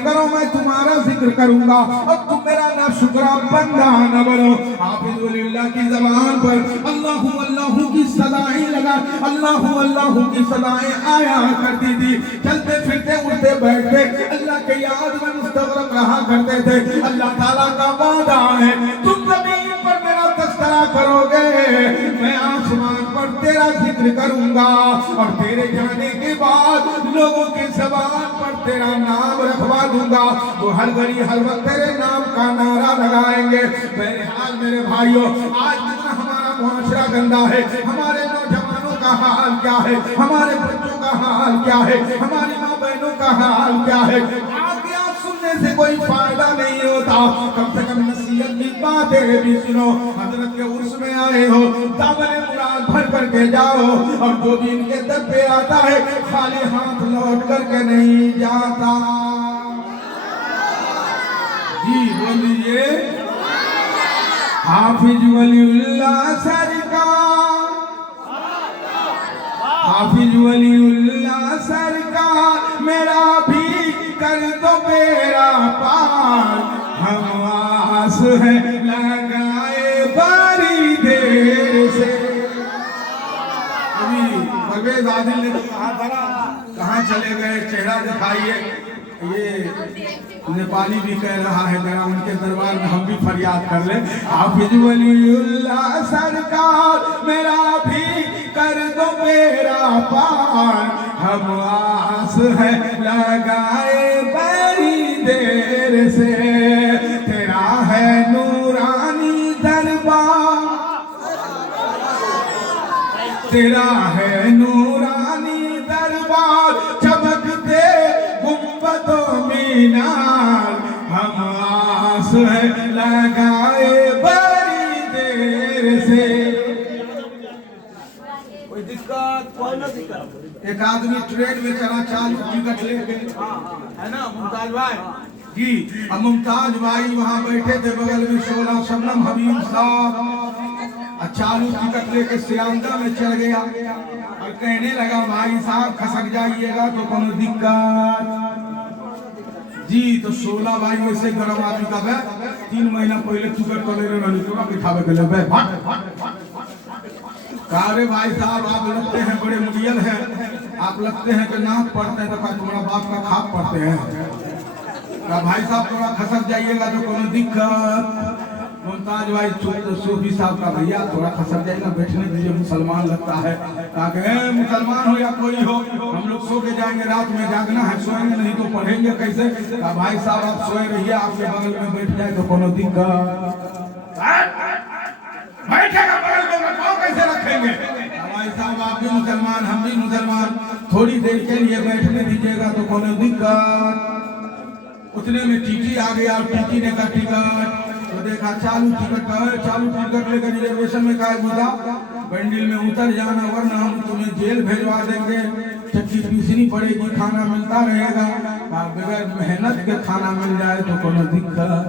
करो मैं तुम्हारा जिक्र करूंगा और तुम मेरा ना शुक्रा बंदा न बनो। हाफिज वलील्लाह की जबान पर अल्लाहु अल्लाहु की सदाएं लगा, अल्लाहु अल्लाहु की सदाएं आया करती थी। चलते फिरते उठते बैठते अल्लाह के याद में मुस्तगरक रहा करते थे। अल्लाह ताला का वादा है तुम जमीन पर मेरा तज़किरा करोगे, मैं आसमान पर तेरा जिक्र करूंगा और तेरे जाने के बाद लोगों के ज़बान पर तेरा नाम रखवा दूंगा। वो हर घड़ी हर वक्त तेरे नाम का नारा लगाएंगे। बहरहाल मेरे भाइयों, आज जितना हमारा मुआशरा गंदा है, हमारे नौजवानों का हाल क्या है, हमारे बच्चों का हाल क्या है, हमारी माँ बहनों का हाल क्या है। वाक़ियात सुनने से कोई फायदा नहीं होता, कम से कम नसीहत की बातें भी सुनो। हजरत के उर्स में आए हो, दामन मुराद भर करके जाओ और जो भी इनके दर पे आता है खाली हाथ लौट करके नहीं जाता। जी बोलिए। हाफिज वलीउल्लाह सरकार, हाफिज वलीउल्लाह सरकार मेरा भी कर दो बेड़ा पार, हम आस है लगाए बड़ी देर से। अभी परवेज आदिल ने तो कहा था ना, कहाँ चले गए, चेहरा दिखाइए। ये नेपाली भी कह रहा है, जरा उनके दरबार में हम भी फरियाद कर ले। हाफिज वलीउल्लाह सरकार मेरा भी कर दो बेड़ा पार, हम आस है लगाए बड़ी देर से। तेरा है नूरानी दरबार, तेरा है नूरानी दरबार, चमकते गुंबदों मीनार, हम आस है लगाए बड़ी देर से। कोई दिक्कत? कोई ना दिक्कत। एक आदमी ट्रेन में चला, चालू टिकट लेके, है ना मुमताज भाई जी। अब मुमताज भाई वहाँ बैठे थे, बगल में शोला शबनम हबीब साहब, चालू टिकट लेके सियांदा में चल गया और कहने लगा भाई साहब खसक जाइएगा तो कोनो दिक्कत जी। तो 16 भाई वैसे गरम आदमी का है, 3 महीना पहले टिकट कर ले रहे तो बिठावे के लिए कारे भाई साहब आप लगते हैं बड़े मुडियल हैं, आप लगते हैं कि नाक पढ़ते हैं तो तुम्हारा बाप का खाप पढ़ते हैं। भाई साहब थोड़ा खसक जाइएगा तो कोनो दिक्कत। मुमताज भाई सूफी साहब का भैया थोड़ा खसक जाएगा, बैठने दीजिए, मुसलमान लगता है। कहा मुसलमान हो या कोई हो, हम लोग सो के जाएंगे, रात में जागना है, सोएंगे नहीं तो पढ़ेंगे कैसे। कहा भाई साहब आप सोए रहिए, आपके बगल में बैठ जाए तो कोनो दिक्कत। बैठेगा बगल में, पाँव कैसे रखेंगे? भाई साहब आप भी मुसलमान हम भी मुसलमान, थोड़ी देर के लिए बैठने दीजिएगा तो कोनो दिक्कत। उतने में टीटी आ गया और टीटी ने कहा टिकट तो देखा चालू टिकट का है, चालू टिकट लेकर रिजर्वेशन में कहा बुला बंडिल में उतर जाना वरना हम तुम्हें जेल भेजवा देंगे, चक्की पीसनी पड़ेगी, खाना मिलता रहेगा, बगैर मेहनत के खाना मिल जाए तो कोनो दिक्कत।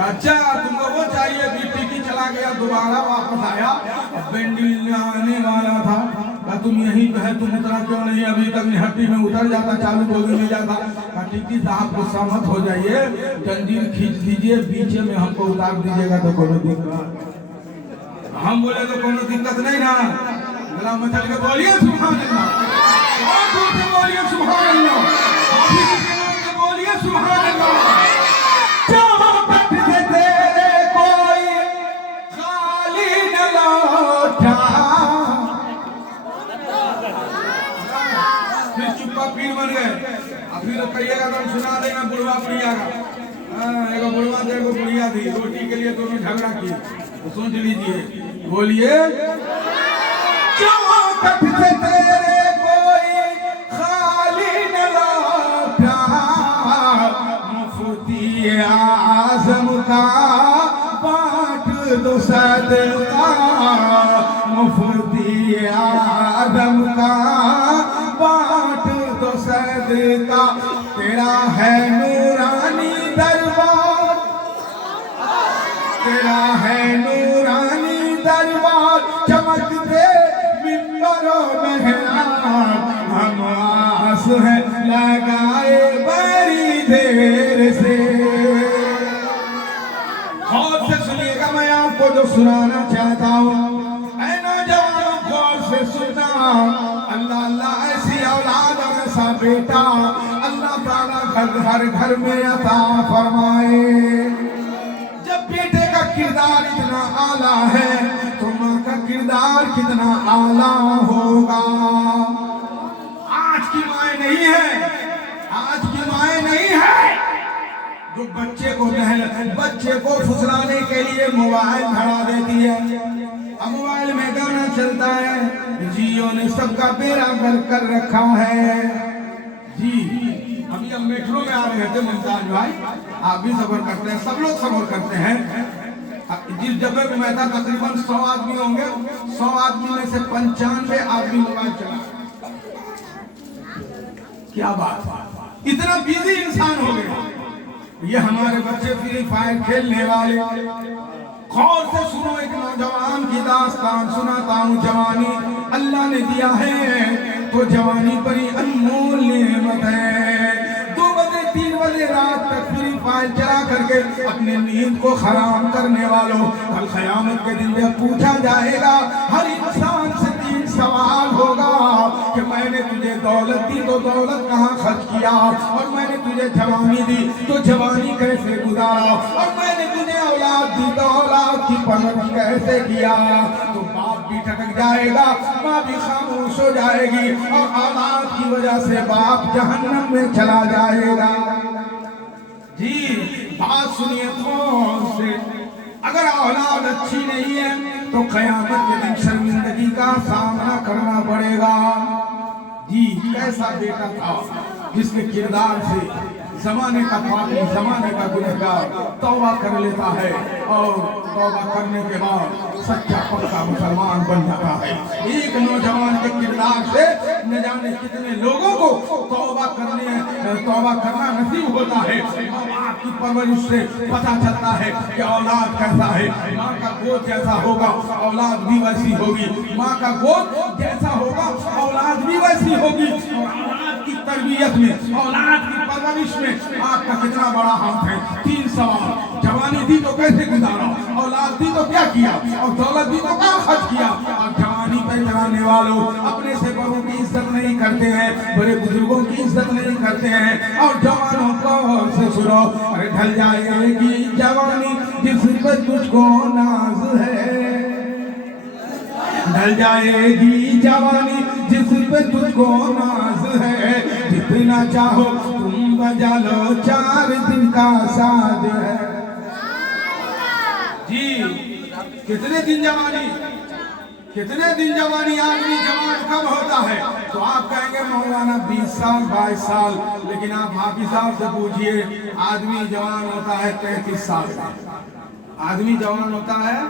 अच्छा तुमको वो चाहिए कि टिकट चला गया, दोबारा वापस आया, बंडिल आने वाला था, तुम यहीं पे है, तुम उतरा क्यों नहीं, अभी तक निहट्टी में उतर जाता, चालू बोगी में जाता। टिकट साहब को सहमत हो जाइए, जंजीर खींच दीजिए, बीच में हमको उतार दीजिएगा तो कोनो दिक्कत। हम बोले तो कोनो दिक्कत नहीं ना, गला मचल के बोलिए सुभान अल्लाह, बोलिए सुभान अल्लाह, बोलिए सुभान अल्लाह। कोई खाली न लौटा, पीर बन गए, फिर कहिएगा तो सुना देगा बुढ़वा बुढ़िया का। एगो बुढ़वा थे एगो बुढ़िया थी, रोटी के लिए दोनों झगड़ा की, तो सोच लीजिए, बोलिए। चौखट से तेरे कोई खाली न लौटा, मुफ्ती आज़म का बाँट दो सदका, मुफ्ती आज़म का बाँट दो सदका। तेरा है नूरानी दरबार, तेरा है नूरानी दरबार, चमकते मिंबरों में हम आस है लगाए बड़ी तेरे से। गौर से सुनिएगा, मैं आपको जो सुनाना चाहता हूँ, ऐ नौजवानों गौर से सुनना। अल्लाह अल्लाह ऐसी औलाद और ऐसा बेटा अल्लाह ताला हर घर में अता फरमाए। जब बेटे का किरदार इतना आला है तो माँ का किरदार कितना आला होगा। आज की माएँ नहीं है, आज की माएँ नहीं है जो बच्चे को फुसलाने के लिए मोबाइल धरा देती है। अब मोबाइल में गाना चलता है, जियो ने सबका बेड़ा गर्क कर रखा है। जी अभी हम मेट्रो में आ रहे थे मुमताज भाई, आप भी सफर करते हैं, सब लोग सफर करते हैं। जिस डब्बे में मैं था तकरीबन 100 आदमी होंगे, 100 आदमी में से 95 आदमी मोबाइल चला। क्या बात, इतना बिजी इंसान हो गया। ये हमारे बच्चे फ्री फायर खेलने वाले। गौर से सुनो, एक नौजवान की दास्तान सुनाता हूँ। जवानी अल्लाह ने दिया है तो जवानी बड़ी अनमोल नेमत है। 2 बजे 3 बजे रात तक फ्री फायर चला करके अपने नींद को हराम करने वालों, कल क़यामत के दिन जब पूछा जाएगा हर इंसान से 3 सवाल होगा कि मैंने तुझे दौलत दी तो दौलत कहाँ खर्च किया, और मैंने तुझे जवानी दी तो जवानी कैसे गुजारा, और मैंने तुझे औलाद दी तो औलाद की परवरिश कैसे किया। तो बाप भी ठटक जाएगा, माँ भी खामोश हो जाएगी, और औलाद की वजह से बाप जहन्नम में चला जाएगा। जी बात सुनिए कौन से, अगर औलाद अच्छी नहीं है तो क़यामत के दिन शर्मिंदगी का सामना करना पड़ेगा। जी कैसा बेटा था जिसके किरदार से जमाने का पापी, जमाने का गुनहगार तौबा कर लेता है, और तौबा करने के बाद सच्चा पक्का मुसलमान बन जाता है। एक नौजवान के किरदार से न जाने कितने लोगों को तौबा करना नसीब होता है। माँ की परवरिश से पता चलता है कि औलाद कैसा है। माँ का गोद जैसा होगा औलाद भी वैसी होगी, माँ का गोद जैसा होगा औलाद भी वैसी होगी। औलाद की तरबियत में, औलाद की परवरिश में आपका कितना बड़ा हाथ है। 3 सवाल, जवानी दी तो कैसे गुजारा, औलाद दी तो क्या किया, और दौलत दी तो क्या खर्च किया। और जवानी पे चलाने वालों अपने से बड़ों की इज्जत नहीं करते हैं, बड़े बुजुर्गों की इज्जत नहीं करते हैं। और जवानों को से सुनो, अरे ढल जाएगी जवानी जिस पे तुझको नाज है, ढल जाएगी जवानी जिस पे तुझको नाज है। जितना चाहो तुम बजा लो, 4 दिन का साज है। जी कितने दिन जवानी, कितने दिन जवानी। आदमी जवान कब होता है तो आप कहेंगे मौलाना 20 साल 22 साल, लेकिन आप हाफिज साहब से पूछिए, आदमी जवान होता है 33 साल से। आदमी जवान होता है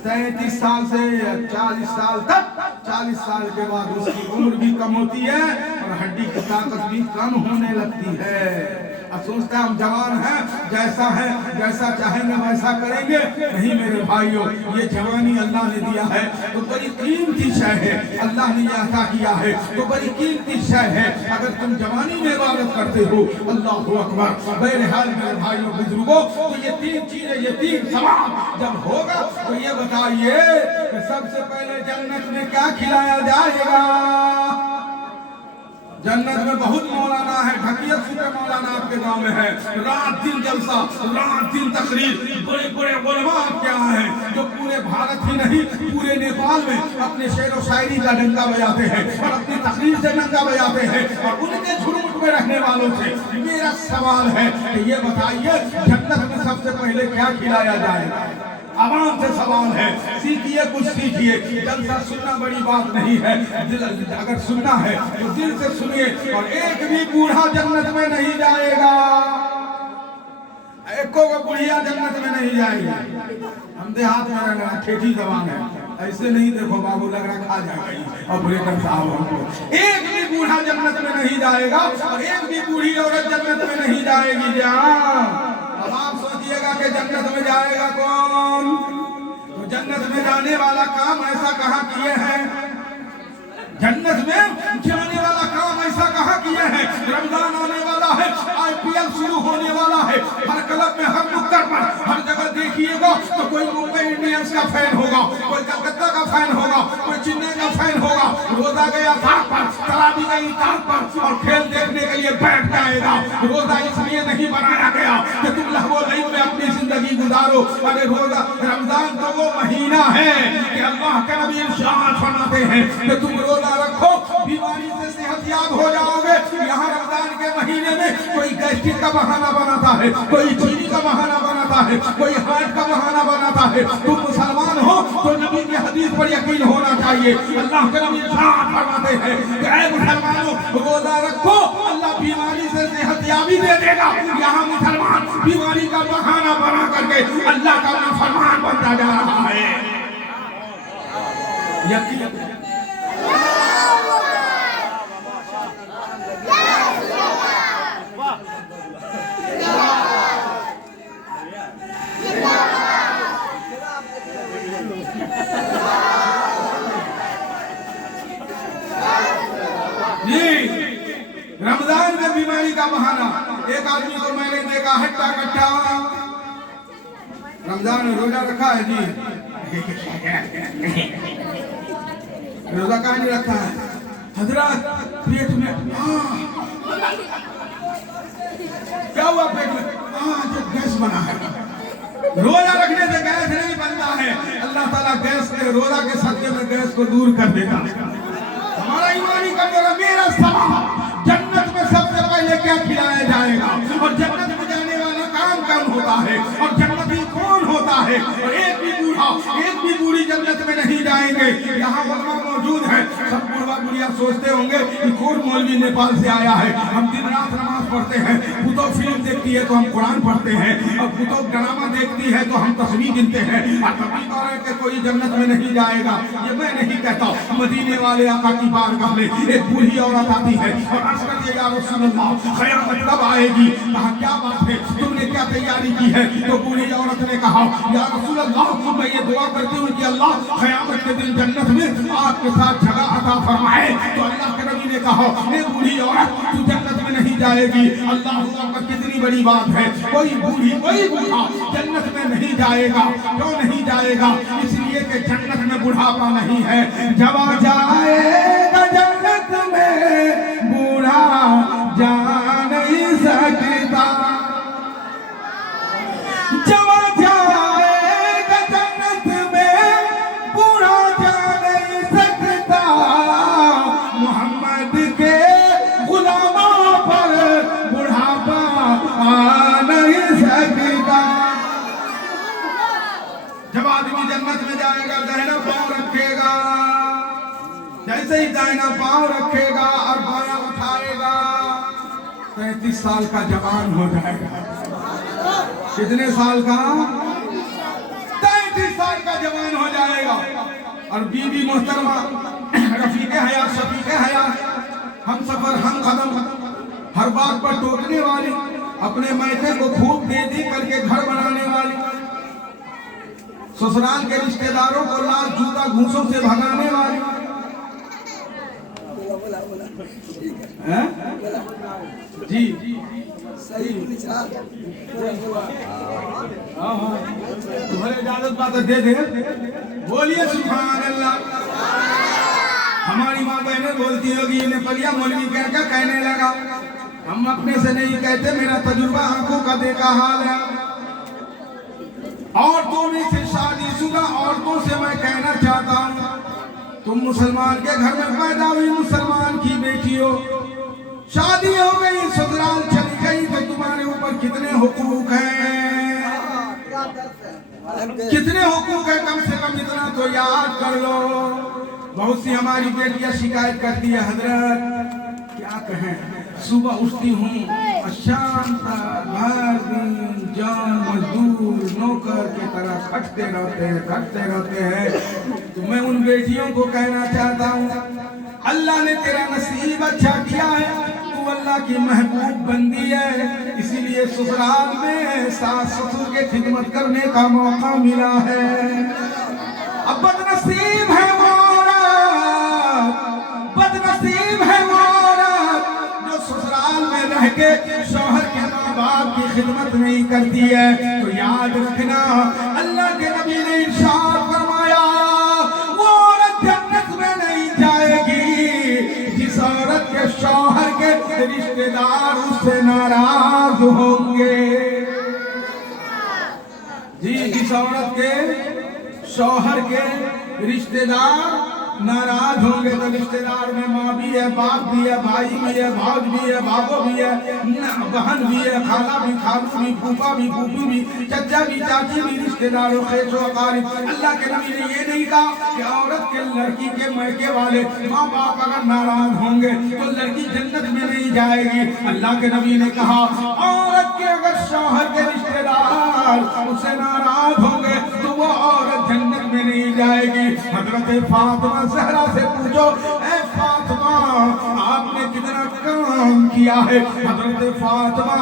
33 साल से 40 साल तक। 40 साल के बाद उसकी उम्र भी कम होती है और हड्डी की ताकत भी कम होने लगती है। अब सोचता है हम जवान हैं, जैसा है जैसा चाहेंगे वैसा करेंगे। नहीं मेरे भाइयों, ये जवानी अल्लाह ने दिया है तो बड़ी कीमती शय है। अल्लाह ने ये अता किया है तो बड़ी कीमती शय है। अगर तुम जवानी में इबादत करते हो, अल्लाहु अकबर, बहरहाल मेरे भाइयों बुजुर्गों, तो ये 3 चीजें, ये 3 सवाल जब होगा तो ये बताइए कि सबसे पहले जन्नत में क्या खिलाया जाएगा। जन्नत में बहुत मौलाना है, ढकियत शुक्र मौलाना आपके गांव में है। रात दिन जलसा, रात दिन तकरीर, बड़े बड़े उलमा आपके यहाँ हैं जो पूरे भारत ही नहीं पूरे नेपाल में अपने शेर व शायरी का डंका बजाते हैं और अपनी तकरीर से डंका बजाते हैं। और उनके झुरमुट में रहने वालों से मेरा सवाल है कि ये बताइए जन्नत में सबसे पहले क्या खिलाया जाएगा। आवाम से सवाल है, सीखिए, कुछ सीखिए। जलसा सुनना बड़ी बात नहीं है, अगर सुनना है तो दिल से सुनिए। और एक भी बूढ़ा जन्नत में नहीं जाएगा, एक को बुढ़िया जन्नत में नहीं जाएगी। हम देहात में रहना, ठेठी जबान है, ऐसे नहीं देखो बाबू लग रहा खा जाएगा ऑपरेटर साहब हमको। एक भी बूढ़ा जन्नत में नहीं जाएगा और एक भी बूढ़ी औरत जन्नत में नहीं जाएगी। जहाँ अब आप सोचिएगा कि जन्नत में जाएगा कौन, तो जन्नत में जाने वाला काम ऐसा कहाँ किए हैं, जन्नत में जाने वाला काम ऐसा कहाँ किए हैं। रमजान आने वाला है, IPL होने वाला है। हर क्लब में, हर नुक्कड़ पर, हर जगह देखिएगा तो कोई मुंबई इंडियंस का फैन होगा, कोई कलकत्ता का फैन होगा, कोई चेन्नई का फैन होगा। रोजा गया घाट पर, तरावी गई घाट पर और खेल देखने के लिए बैठ जाएगा। रोजा इसलिए नहीं बनाया गया कि तुम लहवो लईब में अपनी जिंदगी गुजारो। अरे रोजा, रमजान तो वो महीना है कि अल्लाह के नबी इरशाद फरमाते हैं कि तुम रोजा रखो, बीमारी से सेहतयाब हो जाओगे। यहाँ रमजान के महीने में कोई गैस्ट्रिक का बहाना बनाता है, कोई चीनी का बहाना बनाता है, कोई हार्ट का बहाना बनाता है। तुम मुसलमान हो तो नबी की हदीस पर यकीन होना चाहिए। अल्लाह के नबी इरशाद फरमाते हैं कि ऐ मुसलमानों, रोजा रखो, अल्लाह बीमारी से सेहतयाबी दे देगा। यहाँ मुसलमान बीमारी का बहाना बना करके अल्लाह का नाफरमान बनता जा रहा है। यकीन रमजान में बीमारी का बहाना। एक आदमी को मैंने देखा हट्टा कट्टा, रमजान में रोजा रखा है जी, रोजा कहाँ नहीं रखा है हजरत, पेट में क्या हुआ, पेट में जो गैस बना है। रोजा रखने से गैस नहीं बनता है, अल्लाह ताला गैस के, रोजा के सदके में गैस को दूर कर देगा। हमारा ईमानी कमजोर, मेरा सवाल, जन्नत में सबसे पहले क्या खिलाया जाएगा और जन्नत में जाने वाला काम कौन होता है और जन्नती कौन होता है। और एक भी बूढ़ा, एक भी बूढ़ी जन्नत में नहीं जाएंगे। यहाँ उलमा मौजूद है, सब बूढ़ा बुढ़िया सोचते होंगे कि कौन मौलवी नेपाल से आया है। हम दिन रात नमाज पढ़ते हैं, पुतो फिल्म देखती है तो हम कुरान पढ़ते हैं, और पुतो ड्रामा देखती है तो हम तस्वीर गिनते हैं, और तभी कह रहे कि कोई जन्नत में नहीं जाएगा। ये मैं नहीं कहता, मदीने वाले आका की बारगाह में एक बूढ़ी औरत आती है और अर्ज़ करती है, या रसूलल्लाह, क़यामत कब आएगी? कहा क्या बात है, तुमने क्या तैयारी की है? तो बूढ़ी औरत ने कहा, या रसूलल्लाह, मैं ये दुआ करती हूँ कि अल्लाह क़यामत के दिन जन्नत में आपके साथ जगह अता फरमाए। तो अल्लाह के नबी ने कहा, ए बूढ़ी औरत, तू जन्नत में नहीं जाएगी। अल्लाह अकबर, कितनी बड़ी बात है। कोई बूढ़ी, कोई बूढ़ा जन्नत में नहीं जाएगा। क्यों नहीं जाएगा? इसलिए कि जन्नत में बुढ़ापा नहीं है। जब आ जाएगा जन्नत में बूढ़ा जा नहीं सकता, जब आ जाएगा जन्नत में बूढ़ा जा नहीं सकता, मोहम्मद के गुलामों पर बुढ़ापा आ नहीं सकता। जब आदमी जन्नत में जाएगा, दाहिना पांव रखेगा, जैसे ही दाहिना पांव रखेगा और बायां उठाएगा, 33 साल का जवान हो जाएगा। कितने साल का? 33 साल का जवान हो जाएगा। और बीबी मोहतरमा, रफीके हयात, शफीके हयात, हम सफर, हम कदम, हर बात पर टोकने वाली, अपने मैके को खूब दे दी करके घर बनाने वाली, ससुराल के रिश्तेदारों को लाल जूता घूंसों से भगाने वाली, हैं? जी सही, तुम्हारे इजाजत बात दे दे, बोलिए सुभान अल्लाह। हमारी माँ बहनें बोलती होगी, ये नेपालिया मौलवी क्या क्या कहने लगा। हम अपने से नहीं कहते, मेरा तजुर्बा आंखों का देखा हाल है। औरतों में से शादीशुदा औरतों से मैं कहना चाहता हूँ, तुम मुसलमान के घर में पैदा हुई, मुसलमान की बेटी हो, शादी हो गई, ससुराल चली गई, तो तुम्हारे ऊपर कितने हुकूक हैं, कितने हुकूक है, कम से कम इतना तो याद कर लो। बहुत सी हमारी बेटियां शिकायत करती है, हजरत क्या कहें, सुबह उठती हूँ, शाम तक हर दिन जान मजदूर नौकर की तरह खटते रहते हैं। तो मैं उन बेटियों को कहना चाहता हूँ, अल्लाह ने तेरा नसीब अच्छा किया है, तू अल्लाह की महबूब बंदी है, इसीलिए ससुराल में सास ससुर के खिदमत करने का मौका मिला है। अब बदनसीब है वो औरत, बदनसीब है वो औरत जो ससुराल में रह के शौहर के माँ बाप खिदमत नहीं करती है तो याद रखना अल्लाह के नबी ने इरशाद फरमाया वो औरत जन्नत में नहीं जाएगी जिस औरत के शौहर के रिश्तेदार उससे नाराज होंगे। जी, जिस औरत के शौहर के रिश्तेदार नाराज होंगे तो रिश्तेदार में माँ भी है, बाप भी है, भाई भी है, भाज भी है, बाबो भी है, बहन भी है, खाला भी, खालू भी, फूफा भी, फूफी भी, चचा भी, चाची भी, रिश्तेदारों खेसो अकारिब। अल्लाह के नबी ने ये नहीं कहा कि औरत के लड़की के मैके वाले माँ बाप अगर नाराज होंगे तो लड़की जन्नत में नहीं जाएगी। अल्लाह के नबी ने कहा औरत के अगर शौहर के रिश्तेदार उससे नाराज होंगे तो वो औरत जन्नत में नहीं जाएगी। हजरत फातिमा ज़हरा से पूछो, ऐ फातिमा आपने कितना काम किया है? हजरत फातिमा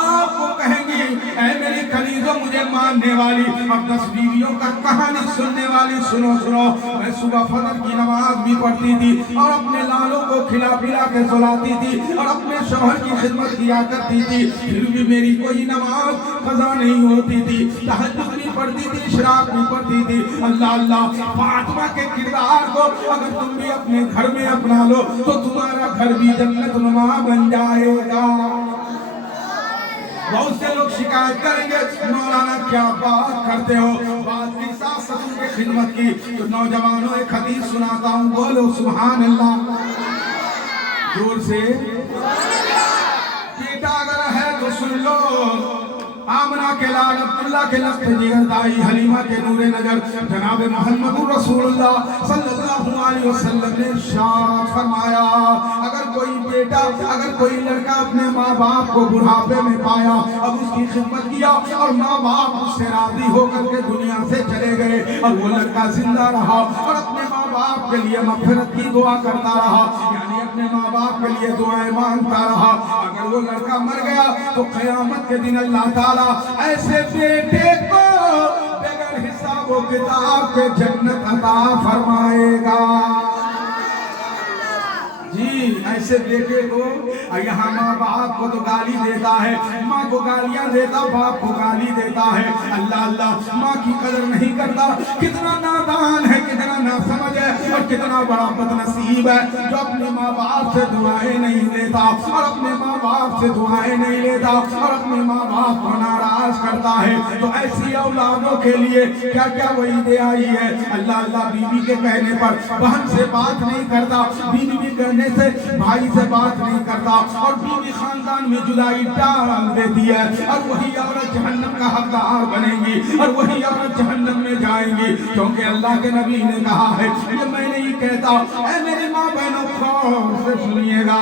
आपको कहेंगी, ऐ मेरी खलीजो मुझे मानने वाली और 10 बीवियों का कहानी सुनने वाली, सुनो सुनो, मैं सुबह फजर की नमाज भी पढ़ती थी और अपने लालों को खिला पिला के सुलाती थी और अपने शौहर की खिदमत किया करती थी, फिर भी मेरी कोई नमाज कज़ा नहीं होती थी, तहज्जुद भी पढ़ती थी, इशराक भी पढ़ती थी। अल्लाह अल्लाह, फातिमा के किरदार को अगर तुम भी अपने घर में अपना लो तो तुम्हारा घर भी जन्नत नुमा बन जाएगा। बहुत से लोग शिकायत करेंगे, मौलाना क्या बात करते हो, बात की सास ससुर की खिदमत की। तो नौजवानों एक हदीस सुनाता हूँ, बोलो सुभान अल्लाह जोर से। बेटा अगर है तो सुन लो, आमना के लाल अब्दुल्ला के लफ्ज़ जिगर दाई हलीमा के नूरे नजर जनाब मोहम्मद रसूलुल्लाह सल्लल्लाहु अलैहि वसल्लम ने इरशाद फरमाया, अगर कोई बेटा, अगर कोई लड़का अपने माँ बाप को बुढ़ापे में पाया, अब उसकी खिदमत किया और माँ बाप उससे राजी होकर के दुनिया से चले गए और वो लड़का जिंदा रहा और अपने माँ बाप के लिए मग़फ़िरत की दुआ करता रहा, यानी अपने माँ बाप के लिए दुआएं मांगता रहा, अगर वो लड़का मर गया तो क़यामत के दिन अल्लाह ताला ऐसे बेटे को बगैर हिसाब व किताब के जन्नत अता फरमाएगा। जी, ऐसे बेटे को यहाँ माँ बाप को तो गाली देता है, माँ को गालियाँ देता, बाप को गाली देता है। अल्लाह अल्लाह, माँ की कदर नहीं करता। कितना नादान है, कितना नासमझ है और कितना बड़ा बदनसीब है जो अपने माँ बाप से दुआएं नहीं लेता और अपने माँ बाप से दुआएं नहीं लेता और अपने माँ बाप को नाराज करता है। तो ऐसी औलादों के लिए क्या क्या वही दे आई है। अल्लाह अल्लाह, बीवी के कहने पर बहन से बात नहीं करता, बीवी के कहने से भाई से बात नहीं करता और बीवी खानदान में जुदाई डाल देती है और वही औरत जहन्नम का हकदार बनेगी और वही औरत जहन्नम में जाएंगी। क्योंकि अल्लाह के नबी ने कहा है, ये मैं नहीं कहता, ऐ मेरी माँ बहनों गौर से सुनिएगा,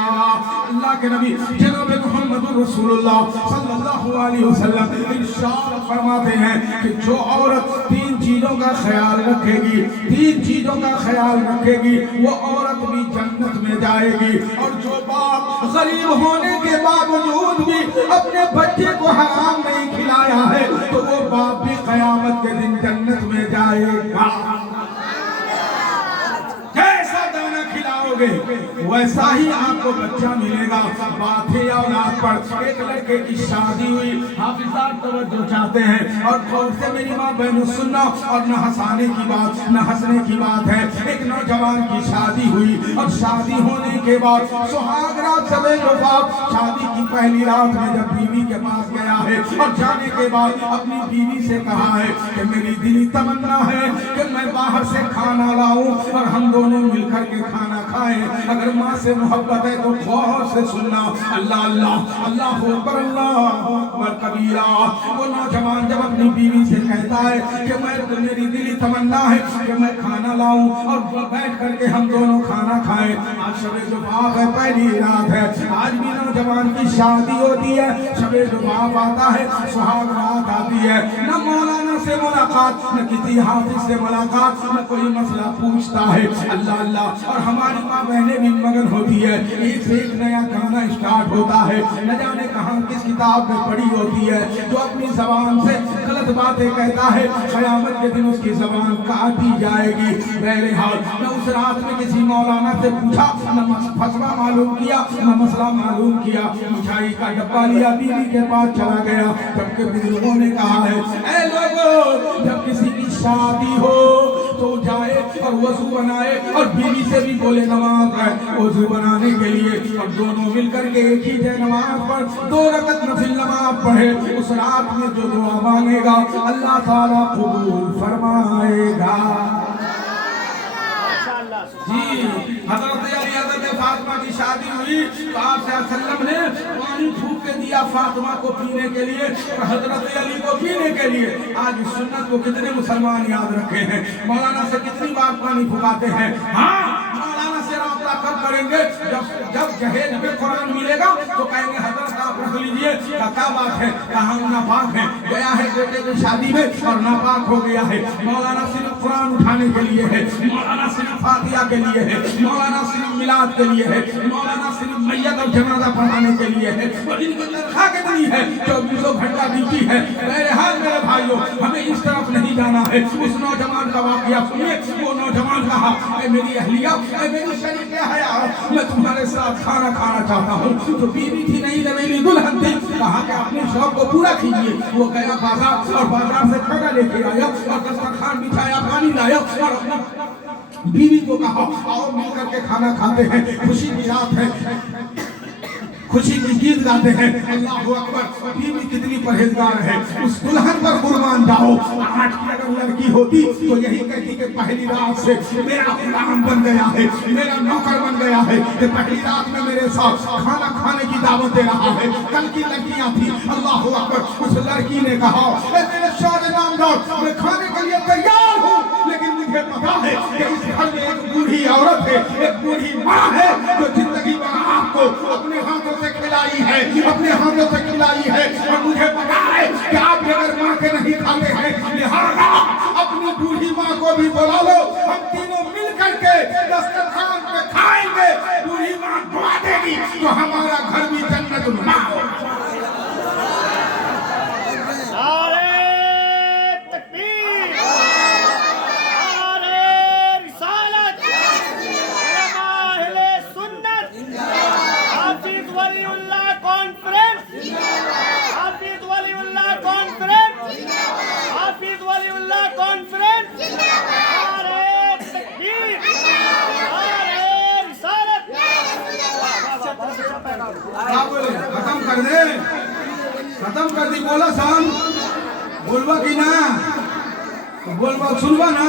अल्लाह के नबी जनाब मोहम्मद रसूलुल्लाह सल्लल्लाहु अलैहि वसल्लम इरशाद फरमाते हैं कि जो औरत 3 चीजों का ख्याल रखेगी, 3 चीजों का ख्याल रखेगी, वो औरत भी जन्नत में जाएगी। और जो बाप गरीब होने के बावजूद भी अपने बच्चे को हराम नहीं खिलाया है तो वो बाप भी क़यामत के दिन जन्नत में जाएगा। जैसा दाना खिलाओगे वैसा ही आपको बच्चा मिलेगा। बात है औलाद पर। एक लड़के की शादी हुई, हाफिज़ात तवज्जो चाहते हैं और गौर से मेरी माँ बहनों सुनना, और न हंसाने की बात न हंसने की बात है। एक नौजवान की शादी हुई और शादी होने के बाद सुहाग रात सवेरे बाप शादी की पहली रात में जब बीवी के पास गया है और जाने के बाद अपनी बीवी से कहा है कि मेरी दिली तमन्ना है कि मैं बाहर से खाना लाऊं और हम दोनों मिलकर के खाना खाएं। अगर माँ से मोहब्बत है तो गौर से सुनना। अल्लाह अल्लाह अल्लाह अकबर, अल्लाह अकबर कबीरा। वो नौजवान जब अपनी बीवी से कहता है कि मैं तो मेरी दिली तमन्ना है कि मैं खाना लाऊं और बैठ करके हम दोनों खाना खाएं। आज शबे जुबाब है, पहली रात है, आज भी नौजवान की शादी होती है, शबे जुबाब आता है, सुहाग रात आती है, न मौलाना से मुलाकात, न किसी हाफिज से मुलाकात, न कोई मसला पूछता है। अल्लाह अल्लाह, और हमारी माँ बहनें भी मगन होती है, एक से एक नया गाना स्टार्ट होता है, न जाने कहाँ किस किताब में पड़ी होती है। जो अपनी जबान से गलत बातें कहता है, क़यामत के दिन उसकी जबान काटी जाएगी। बहरहाल मैं उस रात में किसी मौलाना से पूछा, न फसवा मालूम किया न मसला मालूम किया, मिठाई का डब्बा लिया, बीवी के पास चला गया। जबकि बुजुर्गों ने कहा है, ऐ लोगों, जब किसी की शादी हो तो जाए और वजू बनाए और बीवी से भी बोले नमाज है वजू बनाने के लिए, और दोनों मिलकर के एक ही जय नमाज पर 2 रकत नफिल नमाज पढ़े। उस रात में जो दुआ मांगेगा अल्लाह ताला कबूल फरमाएगा। जी हजरत अली हजरत फातिमा की शादी हुई तो आप सल्लल्लाहु अलैहि वसल्लम ने पानी फूंक के दिया फातिमा को पीने के लिए और हजरत अली को पीने के लिए। आज इस सुन्नत को कितने मुसलमान याद रखे हैं? मौलाना से कितनी बार पानी फुकाते हैं? हाँ, मौलाना से राब्ता कब करेंगे? जब जहेज में कुरान मिलेगा तो कहेंगे हजरत आप रख लीजिए, क्या बात है, कहाँ नापाक है, गया है बेटे की शादी में और नापाक हो गया है। मौलाना सिर्फ कुरान उठाने के लिए है, मौलाना सिर्फ फातिहा के लिए है, मौलाना सिर्फ मिलाद के लिए है, मौलाना सिर्फ मैयत और जनाजा पढ़ाने के लिए है। और इनकी तनख्वाह कितनी है? 24 घंटा ड्यूटी है। बहरहाल मेरे भाइयों, हमें इस तरफ नहीं जाना है। उस नौजवान का वाकया सुनिए। वो नौजवान कहा, मेरी अहलिया, मेरी शरीक हया, मैं तुम्हारे साथ खाना खाना चाहता हूँ। तो बीवी थी नहीं, नवेली दुल्हन थी। कहा कि अपने शौक को पूरा कीजिए। वो गया बाजार और बाजार से खाना लेके आया और दस्तरखान बिछाया, पानी लाया और अपनी बीवी को कहा, आओ मिलकर के खाना खाते हैं, खुशी की रात है, खुशी की गीत गाते हैं। अल्लाह अकबर। बीवी कितनी परहेजगार है, उस दुल्हन पर कुर्बान जाओ। आज की अगर लड़की होती तो यही कहती कि पहली रात से मेरा गुलाम बन गया है, मेरा नौकर बन गया है, कि पहली रात में मेरे साथ खाना खाने की दावत दे रहा है। कल की लड़कियां थी, अल्लाह अकबर। उस लड़की ने कहा, मेरे शाद नामदार, मैं खाने के लिए तैयार हूँ, लेकिन मुझे पता है कि इस घर में एक बूढ़ी औरत है, एक बूढ़ी माँ है, जो जिंदगी भर आपको अपने हाथों से खिलाई है, अपने हाथों से खिलाई है। और मुझे पता है कि आप अगर माँ के नहीं खाते हैं, लिहाजा अपनी बूढ़ी माँ को भी बुला लो, हम तीनों मिल करके दस्तरखान पे खाएंगे। बूढ़ी माँ दुआ देगी तो हमारा घर भी जन्नत बना होगा। खत्म कर दी, बोला शाम बोलबा की ना, बोलबा सुनबा ना,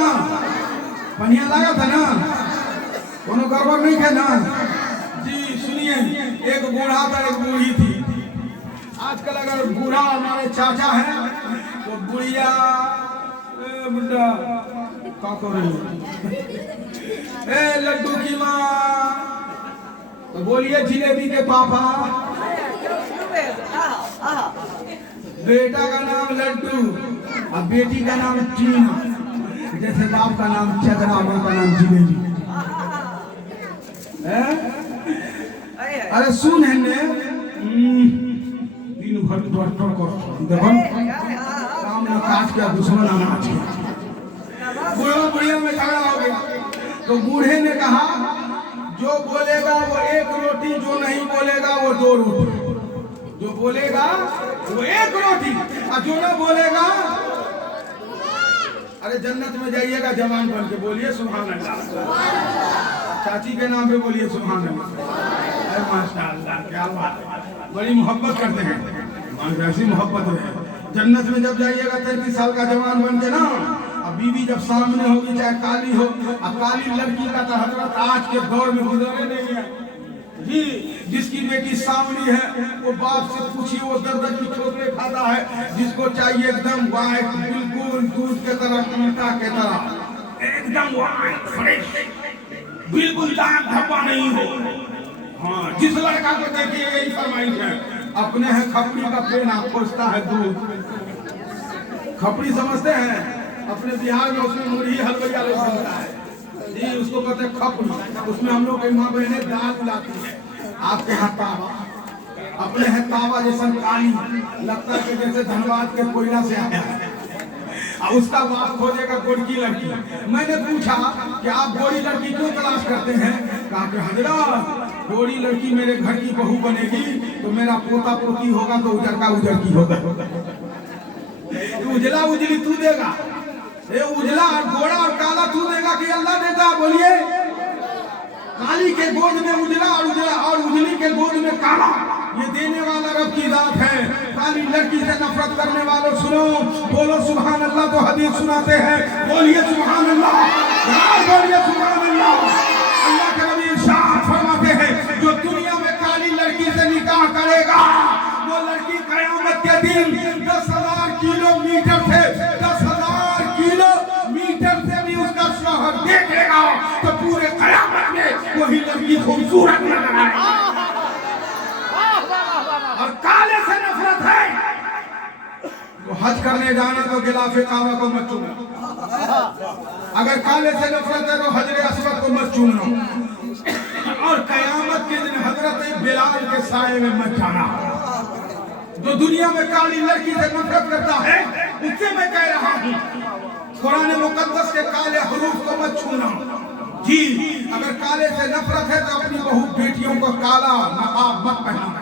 बढ़िया लगा था ना, कोनो गड़बड़ नहीं है ना। जी सुनिए, एक बूढ़ा था, एक बूढ़ी थी। आजकल अगर बूढ़ा हमारे चाचा है तो बुढ़िया बुढ़ा का करो, ए लड्डू की माँ, तो बोलिए जिलेबी के पापा। बेटा का नाम लड्डू और बेटी का नाम टीना, जैसे बाप का नाम चदरा, माँ का नाम जिलेबी। अरे सुन है ने दिन भर डॉक्टर को देखो काम ना काट के दुश्मन अनाज के बूढ़ा बुढ़िया में झगड़ा हो गया। तो बूढ़े ने कहा, जो बोलेगा वो 1 रोटी, जो नहीं बोलेगा वो 2 रोटी। जो बोलेगा वो 1 रोटी और जो ना बोलेगा, अरे जन्नत में जाइएगा जवान बन के, बोलिए सुभान अल्लाह। चाची के नाम पे बोलिए सुभान अल्लाह। अरे माशाअल्लाह, क्या बात है, बड़ी मोहब्बत करते हैं। ऐसी मोहब्बत है, जन्नत में जब जाइएगा 33 साल का जवान बन के ना, अब बीवी जब सामने होगी, चाहे काली हो, अब काली लड़की का तो हजरत आज के दौर में गुजरे नहीं है जी। जिसकी बेटी सामने है वो बाप से पूछिए, वो दर्द की ठोकरे खाता है। जिसको चाहिए एकदम वाइट, बिल्कुल दूध के तरह, मीठा के तरह, एकदम वाइट फ्रेश, बिल्कुल दाग धब्बा नहीं हो। हाँ, जिस लड़का को देखिए यही फरमाइश है। अपने है खपड़ी का पेड़, खोजता है दूध। खपड़ी समझते हैं? अपने बिहार में उसमें मुरही हलवैया लोग बनता है। जी उसको कहते हैं खपड़ी। उसमें हम लोग की माँ बहनें दाल मिलाती है। आपके यहाँ तावा, अपने है तावा जैसा काली, लगता है कि जैसे धनबाद के कोयला से आया है। अब उसका बात खोजेगा गोरी लड़की। मैंने पूछा कि आप गोरी लड़की क्यों तलाश करते हैं? कहा कि हजरत गोरी लड़की मेरे घर की बहू बनेगी तो मेरा पोता पोती होगा तो उजर का उजर की होगा। उजला उजली तू देगा, ये उजला और गोरा और काला तू देगा कि अल्लाह देता? बोलिए। काली के गोद में उजला और उजली के गोद में काला, ये देने वाला रब की जात है। काली लड़की से नफरत करने वालों सुनो, बोलो सुभान अल्लाह। तो हदीस सुनाते हैं, बोलिए सुभान अल्लाह, बोलिए सुभान अल्लाह। अल्लाह के नबी इरशाद फरमाते हैं, जो दुनिया में काली लड़की से निकाह करेगा वो लड़की कयामत के दिन 10,000 किलोमीटर से 10,000 किलोमीटर से भी उसका शौहर देखेगा तो पूरे कयामत में वही लड़की खूबसूरत नजर आएगी। और काले से नफरत है तो हज करने जाना तो गिलाफे काबा को मत चूमना। अगर काले से नफरत है तो हजरे अस्वद को मत चूमना। और कयामत के दिन हजरत बिलाल के साये में मत जाना। जो दुनिया में काली लड़की से नफरत करता है उससे मैं कह रहा हूँ, कुरान मुकद्दस के काले हरूफ को मत छूना। जी अगर काले से नफरत है तो अपनी बहू बेटियों को काला नकाब मत पहनाना।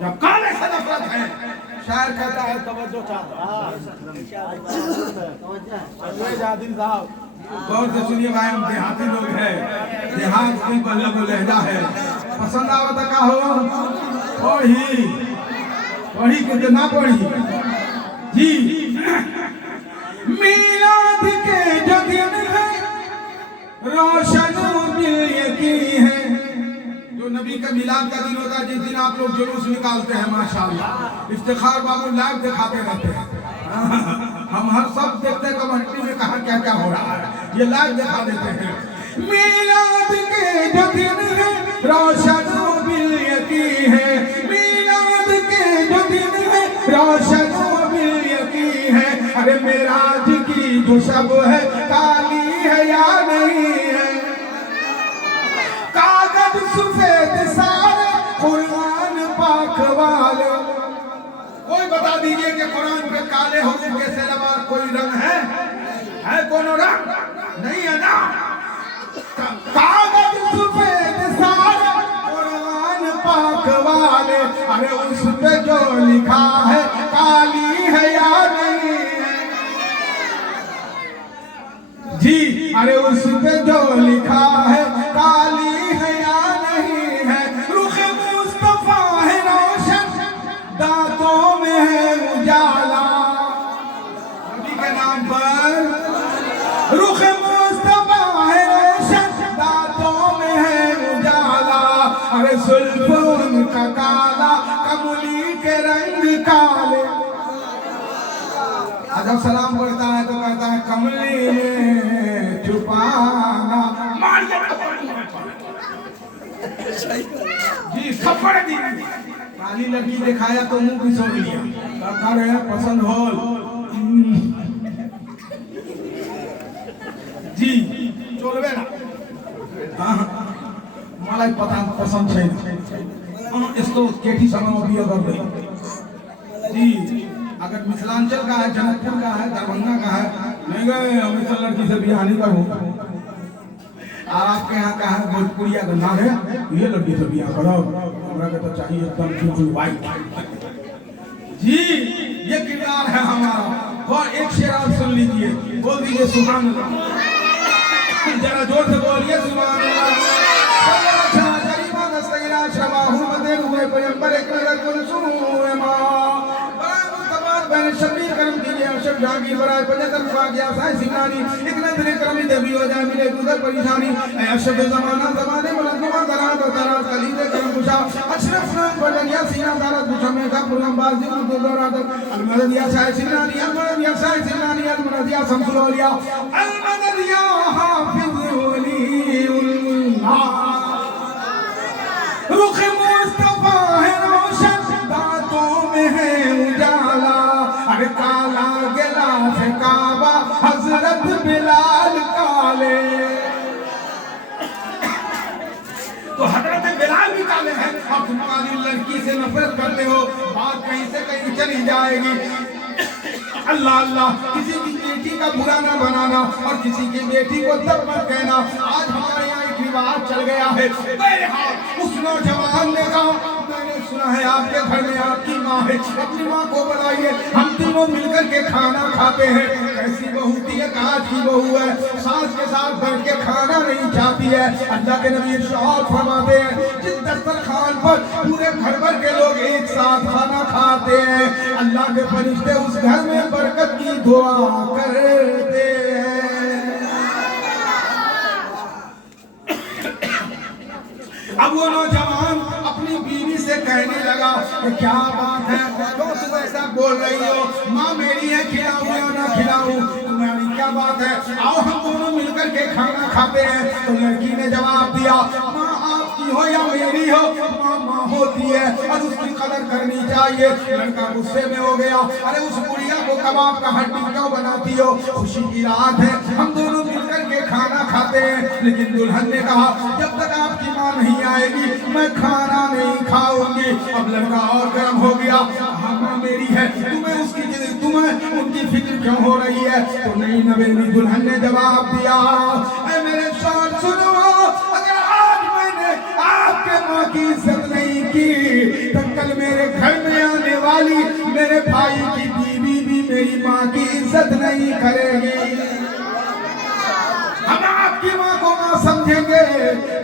जब काले से नफरत है, शायर कहता है तवज्जो गौर से सुनिए भाई, हम देहाती लोग हैं, देहात की बल्लभ लहजा है। पसंद आवत का हो वही के ना पढ़ी। जी मीलाद के जो दिन है रोशन की है। जो नबी का मिलाद का दिन होता है, जिस दिन आप लोग जुलूस निकालते हैं, माशाअल्लाह इफ्तिखार बाबू लाइव दिखाते रहते हैं। हम हर सब देखते हैं कमेंट्री में कहाँ क्या क्या हो रहा है, ये लाइव दिखा देते हैं। मिलाद के जो दिन है रोशन की है, मिलाद के जो दिन है रोशन की है। अरे मेराज की जो शब है काली है या नहीं है? कागज सफेद सारे कुरान पाक वाले। कोई बता दीजिए कि कुरान पे काले हुरूफ के सिवा कोई रंग है कोनो रंग नहीं है ना? कागज सफेद सारे कुरान पाक वाले। अरे उस पे जो लिखा है काली है या नहीं है? जी अरे उस पे जो लिखा है काली है या नहीं है? रुखे मुस्तफा है रोशन, दांतों में है उजाला। नबी के नाम पर रुखे मुस्तफा है रोशन, दांतों में है उजाला। अरे सुल्फ उनका काला, कमली के रंग काले। जब सलाम पढ़ता है तो कहता है कमली में छुपाना। जी थप्पड़ दी। काली लड़की दिखाया तो मुंह भी सोच लिया, रहे पसंद हो। जी चलबे ना। मलाई पसंद है इसको केठी समय भी अगर जी अगर मिथिलांचल का है, जनकपुर का है, दरभंगा का है, नहीं गए हमेशा लड़की से बियाह नहीं करूँ। और आपके यहाँ का है भोजपुरिया का नाम है, ये लड़की से बियाह करो, हमरा के तो चाहिए एकदम बिल्कुल वाइट। जी ये किरदार है हमारा। और एक शेर आप सुन लीजिए, बोल दीजिए सुभान अल्लाह। जरा जोर से बोलिए सुभान अल्लाह। शबीर करम कीजिए अशब जागी बराए पजतर मुका गया साई सिंगानी इतने दिन करमी देवी हो जाए मिले गुजर परेशानी अशब जमाना जमाने में लंदुमा दराज और दराज कली दे करम कुशा अशरफ नाम पर लगिया सीना दारत बुशमे का पुरम बाजी को दोरात अलमदिया साई सिंगानी अलमदिया साई सिंगानी अलमदिया शमसुलिया अलमदिया हाफिज वलीउल्लाह। रुख मुस्तफा है रोशन, दांतों में है उजाला। अरे काला गिलाफ काबा हजरत बिलाल काले। लड़की से नफरत करते हो, बात कहीं से कहीं चली जाएगी। अल्लाह अल्लाह, किसी की बेटी का बुरा ना बनाना और किसी की बेटी को तब मत कहना। आज हमारे यहाँ एक रिवाज चल गया है। उस नौजवान ने कहा, मैंने सुना है आपके घर में आपकी माँ है, अपनी माँ को बुलाइए, हम तीनों मिलकर के खाना खाते हैं। कैसी बहू थी, आज की बहू है, सास के साथ बैठ के खाना नहीं चाहती है। अल्लाह के नबी इरशाद फरमाते हैं, जिस दस्तरखान पर पूरे घर भर के लोग एक साथ खाना खाते हैं, अल्लाह के फरिश्ते उस घर में बरकत की दुआ करते हैं। अब वो नौजवान अपनी बीवी से कहने लगा कि क्या बात है, क्यों तुम ऐसा बोल रही हो, माँ मेरी है, खिलाऊं या ना खिलाऊं? तुम्हारी क्या बात है, आओ हम दोनों मिलकर के खाना खाते हैं। तो लड़की ने जवाब दिया, माँ आपकी हो या मेरी हो, माँ माँ होती है और उसकी कदर करनी चाहिए। लड़का गुस्से में हो गया, अरे उस बुढ़िया को कबाब का हड्डी क्यों बनाती हो, खुशी की रात है, हम दोनों मिलकर के खाना खाते हैं। लेकिन दुल्हन ने कहा, जब तक आपकी माँ नहीं आएगी मैं खाना नहीं खाऊंगी। अब लड़का और गर्म हो गया, हाँ माँ मेरी है, तुम्हें उनकी फिक्र क्यों हो रही है? तो नहीं नवेली दुल्हन ने जवाब दिया, मेरे साथ सुनो, अगर आज मैंने आपके माँ की इज्जत नहीं की तो कल मेरे घर में आने वाली मेरे भाई की बीवी भी मेरी माँ की इज्जत नहीं करेगी। हम आपकी माँ को माँ समझेंगे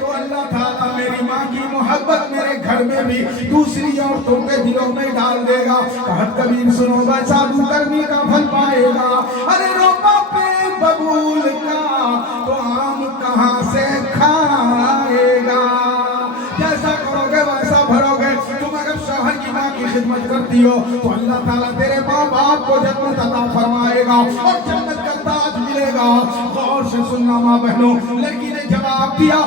तो अल्लाह ताला मेरी माँ की मोहब्बत मेरे घर में भी दूसरी औरतों के दिलों में डाल देगा। कहत कबीर सुनो, वैसा करने का फल पाएगा। अरे रोपा पे बबूल का तो आम कहाँ से खाएगा? जैसा करोगे वैसा भरोगे। तुम अगर शौहर की माँ की खिदमत करती हो तो अल्लाह ताला तेरे माँ बाप को जन्नत अता फरमाएगा और जन्नत का ताज मिलेगा। गौर से सुनना माँ बहनों, लड़की ने जवाब दिया,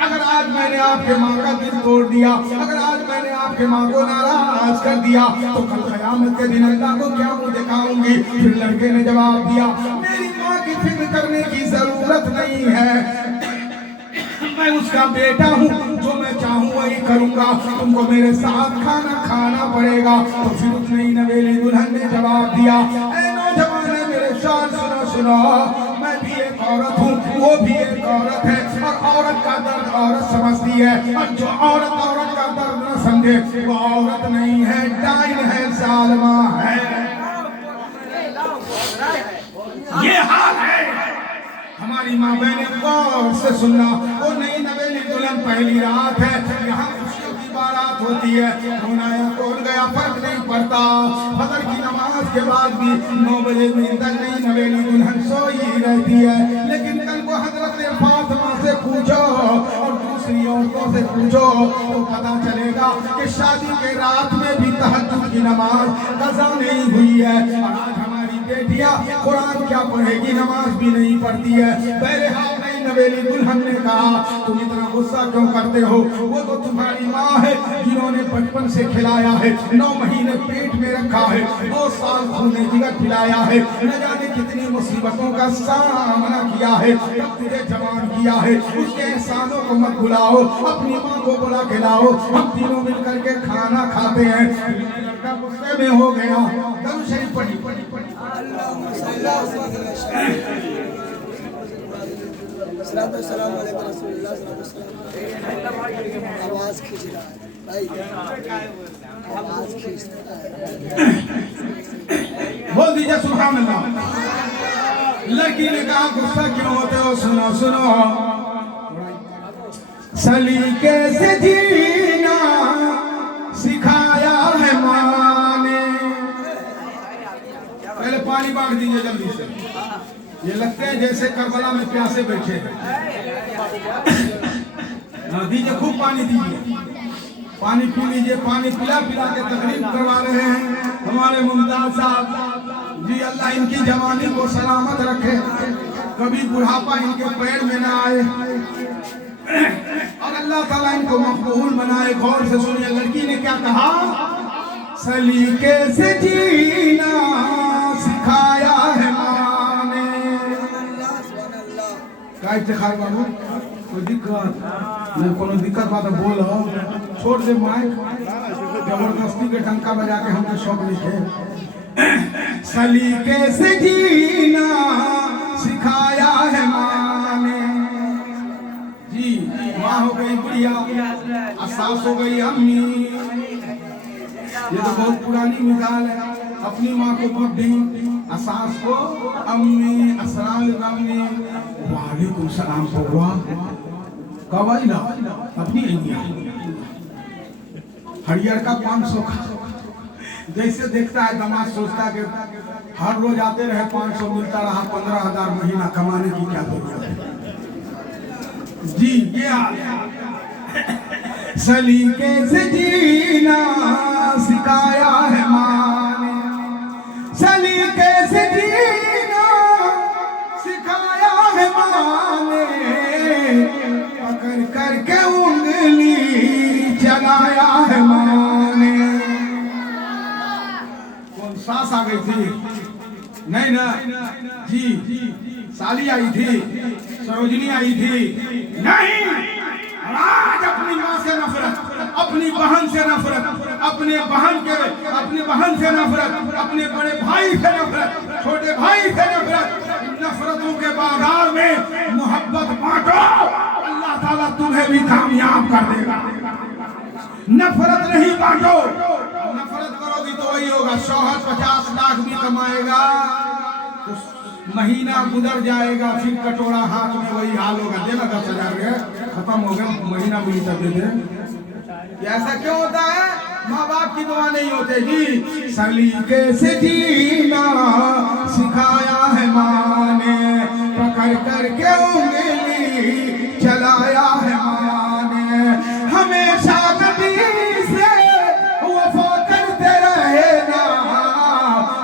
अगर आज मैंने आपके माँ का दिल तोड़ दिया, अगर आज मैंने आपके माँ को नाराज कर दिया तो कल क़यामत के दिन अल्लाह को क्या मुँह दिखाऊंगी? फिर लड़के ने जवाब दिया, मेरी माँ की फिक्र करने की जरूरत नहीं है, मैं उसका बेटा हूँ, जो मैं चाहूँ वही करूँगा, तुमको मेरे साथ खाना खाना पड़ेगा। तो फिर उस नई नवेली दुल्हन ने जवाब दिया, ऐ नौजवान है मेरे साथ सुनो सुनो, मैं भी एक औरत हूँ, वो भी एक औरत है और औरत का दर्द औरत समझती है और जो औरत औरत का दर्द न समझे वो औरत नहीं है, डाइन है, जालिमा है। ये हाल है। हमारी माँ बहने गौर से सुनना, वो नई नवेली दुल्हन पहली रात है, यहाँ खुशियों की बारात होती है, कौन आया कौन गया फर्क नहीं पड़ता। फजर की नमाज के बाद भी 9 बजे तक नई नवेली दुल्हन सोई रहती है। लेकिन कल को हजरत फातिमा से पूछो और दूसरी औरतों से पूछो तो पता चलेगा कि शादी के रात में भी तहज्जुद की नमाज कज़ा नहीं हुई है। और आज हमारी बेटियां कुरान क्या पढ़ेगी, नमाज भी नहीं पढ़ती है। बहरहाल नई नवेली दुल्हन ने कहा, तुम इतना गुस्सा क्यों करते हो? वो तो तुम्हारी माँ है जिन्होंने बचपन से खिलाया है, 9 महीने पेट में रखा है, 2 साल खूने जिगर पिलाया है, न जाने कितनी मुसीबतों का सामना किया है, तब तुझे जवान किया है। उसके एहसानों को मत भुलाओ, अपनी माँ को बुला के लाओ, हम तीनों मिलकर के खाना खाते हैं। लड़का गुस्से में हो गया, दरूद शरीफ पढ़ी पढ़ी पढ़ी आवाज खींच रहा है भाई, आवाज खींच रहा है। बोल दीजिए सुभान अल्लाह। लड़की ने कहा, गुस्सा क्यों होते हो? सुनो सुनो, सलीके से जीना सिखाया है माँ ने। पहले पानी बांट दीजिए जल्दी से, ये लगते हैं जैसे करबला में प्यासे बैठे हैं। दीजिए, खूब पानी दीजिए, पानी पी लीजिए। पानी पिला पिला के तकलीफ करवा रहे हैं हमारे मुमताज साहब जी। अल्लाह इनकी जवानी को सलामत रखे, कभी बुढ़ापा इनके पैर में ना आए और अल्लाह ताला इनको मकबूल बनाए। गौर से सुनिए, लड़की ने क्या कहा, सलीके से जीना सिखाया है माँ ने। क्या इफ्तिखार बाबू, कोई दिक्कत नहीं, कोनो दिक्कत बात बोलो, छोड़ दे माइक। जबरदस्ती के टंका बजा के हमने शौक लिखे। सलीके से जीना सिखाया है माँ ने। जी, माँ हो गई बुढ़िया और सास हो गई अम्मी। ये तो बहुत पुरानी मिसाल है। अपनी माँ को बुढ़ी, सास को अम्मी। अस्सलाम वालेकुम, वालेकुम सलाम। कब आई ना अपनी हरियर का 500 का। जैसे देखता है दामाद सोचता है कि हर रोज आते रहे 500 मिलता रहा, 15,000 महीना कमाने की क्या जरूरत है। जी ये सलीके से जीना सिखाया है माँ ने। सलीके से जीना सिखाया है माँ ने। पकड़ करके उंगली चलाया है माँ ने। कौन सास आ गई थी? नहीं ना जी, साली आई थी, सरोजनी आई थी। नहीं, आज अपनी माँ से नफरत, अपनी बहन से नफरत, अपने बहन से नफरत, अपने बड़े भाई से नफरत, छोटे भाई से नफरत। नफरतों के बाजार में मोहब्बत बांटो, अल्लाह ताला तुम्हें भी कामयाब कर देगा। नफरत नहीं बांटो। नफरत करोगी तो वही होगा। शौहर 50 लाख भी कमाएगा तो महीना गुजर जाएगा, फिर कटोरा हाथ में वही हाल होगा। देना 10,000 खत्म हो गया, महीना मिली तब दे दे। ऐसा क्यों होता है? माँ बाप की दुआ नहीं होते जी। सलीके से जीना सिखाया है माँ ने। पकड़ करके उंगली चलाया है माँ ने। हमेशा नबी से वफा करते रहे ना।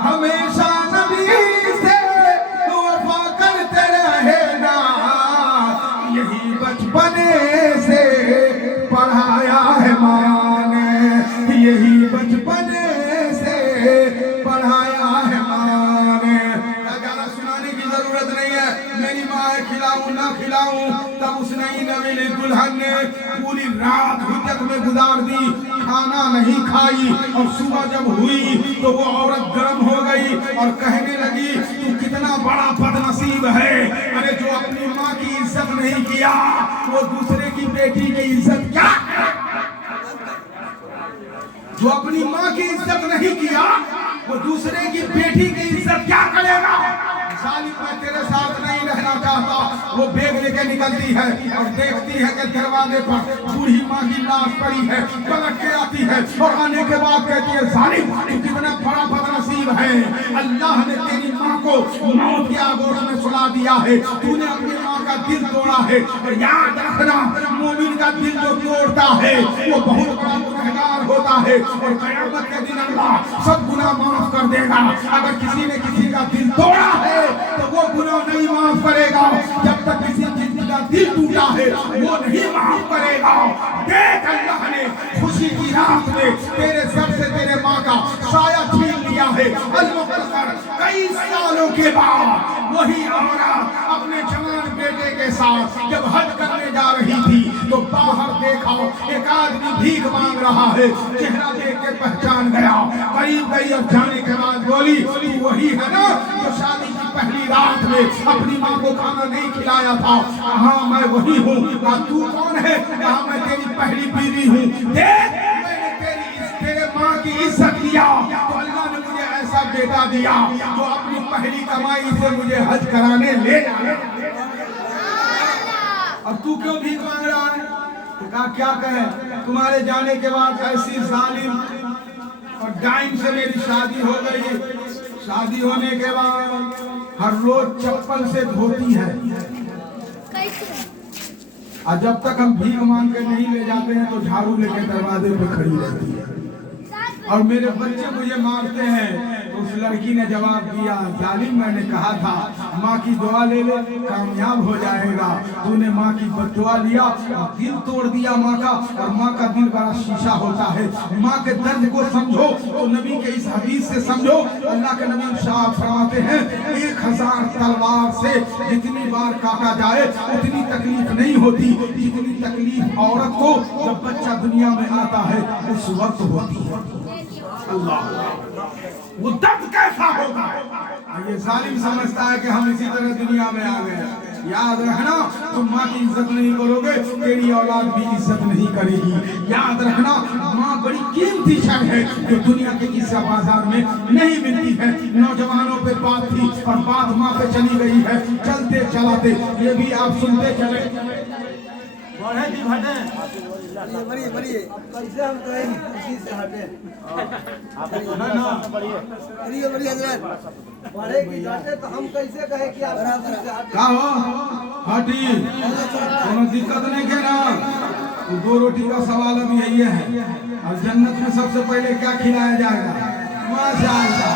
हमेशा नबी से वफा करते रहे ना। यही बचपने से पढ़ाया है माँ ने। यही बचपने से पढ़ाया है माँ ने। ज्यादा सुनाने की जरूरत नहीं है। मेरी माँ है, खिलाऊं ना खिलाऊं, तब उस नई नवीली दुल्हन ने पूरी रात हुज्जत में गुजार दी, खाना नहीं खाई। और सुबह जब हुई तो वो औरत गर्म हो गई और कहने लगी तू कितना बड़ा बदनसीब है। अरे जो अपनी माँ की इज्जत नहीं किया वो दूसरे की बेटी की इज्जत क्या? जो अपनी माँ की इज्जत नहीं किया वो दूसरे की बेटी की इज्जत क्या करेगा? साली मैं तेरे साथ नहीं रहना चाहता। वो बैग लेके निकलती है और देखती है कि दरवाजे पर बूढ़ी माँ की लाश पड़ी है। पलट के आती है और आने के बाद कहती है साली तू कितना बड़ा बदनसीब है। अल्लाह ने तेरी माँ को मौत के आगोश में सुला दिया है। तूने अपनी माँ का दिल तोड़ा है। और याद रखना, मोमिन का दिल जो तोड़ता है वो बहुत बड़ा गुनहगार होता है। और क़यामत के दिन अल्लाह सब गुनाह माफ कर देगा। अगर किसी ने किसी का दिल तोड़ा है तो वो गुनाह नहीं माफ करेगा। जब तक किसी जिंदगी का दिल टूटा है वो नहीं माफ करेगा। देख, अल्लाह ने खुशी की रात में तेरे सर से तेरे माँ का साया छीन लिया है। अल-मुक़द्दर कई सालों के बाद वही औरत अपने जवान बेटे के साथ जब हज करने जा रही थी तो बाहर देखा एक आदमी भीख मांग रहा है। चेहरा देख के पहचान गया। करीब गई और जाने के बाद बोली तू वही है ना जो शादी की पहली रात में अपनी माँ को खाना नहीं खिलाया था? हाँ मैं वही हूँ। तू कौन है? कहा मैं तेरी पहली बीवी हूँ। देख, मैंने तेरे माँ की इज्जत किया तो अल्लाह ने मुझे ऐसा बेटा दिया जो अपनी पहली कमाई से मुझे हज कराने ले जाए। अब तू क्यों भीख मांग रहा है? तो कहा क्या कहे, तुम्हारे जाने के बाद ऐसी जालिम और डाइन से मेरी शादी हो गई। शादी होने के बाद हर रोज चप्पल से धोती है। और जब तक हम भीख मांग के नहीं ले जाते हैं तो झाड़ू लेके दरवाजे पे खड़ी रहती है। और मेरे बच्चे मुझे मारते हैं तो तो उस लड़की ने जवाब दिया, जालिम मैंने कहा था माँ की दुआ ले ले कामयाब हो जाएगा, तूने माँ की बददुआ लिया और दिल तोड़ दिया माँ का। और माँ का दिल बड़ा शीशा होता है, माँ के दर्द को समझो तो नबी के इस हदीस से समझो। अल्लाह के नबी साहब फरमाते हैं 1000 तलवार से जितनी बार काटा जाए उतनी तकलीफ नहीं होती जितनी तकलीफ औरत को जब बच्चा दुनिया में आता है उस वक्त होती है। अल्लाह वो दर्द कैसा होगा। ये जालिम समझता है कि हम इसी तरह दुनिया में आ गए। याद रखना, तुम माँ की इज्जत नहीं करोगे तेरी औलाद भी इज्जत नहीं करेगी। याद रखना, माँ बड़ी कीमती शय है जो दुनिया के किसी बाजार में नहीं मिलती है। नौजवानों पे बात थी और बात माँ पे चली गई है, चलते चलाते ये भी आप सुनते चले बढ़िए बढ़िए कैसे हम कहें खुशी से हटे बढ़िए बढ़िए हजरत बढ़े की घटे तो हम कैसे कहे कि आप खुशी से हटे का हो हटी कोनो दिक्कत नहीं के ना। दो रोटी का सवाल अब यही है और जन्नत में सबसे पहले क्या खिलाया जाएगा? माशाअल्लाह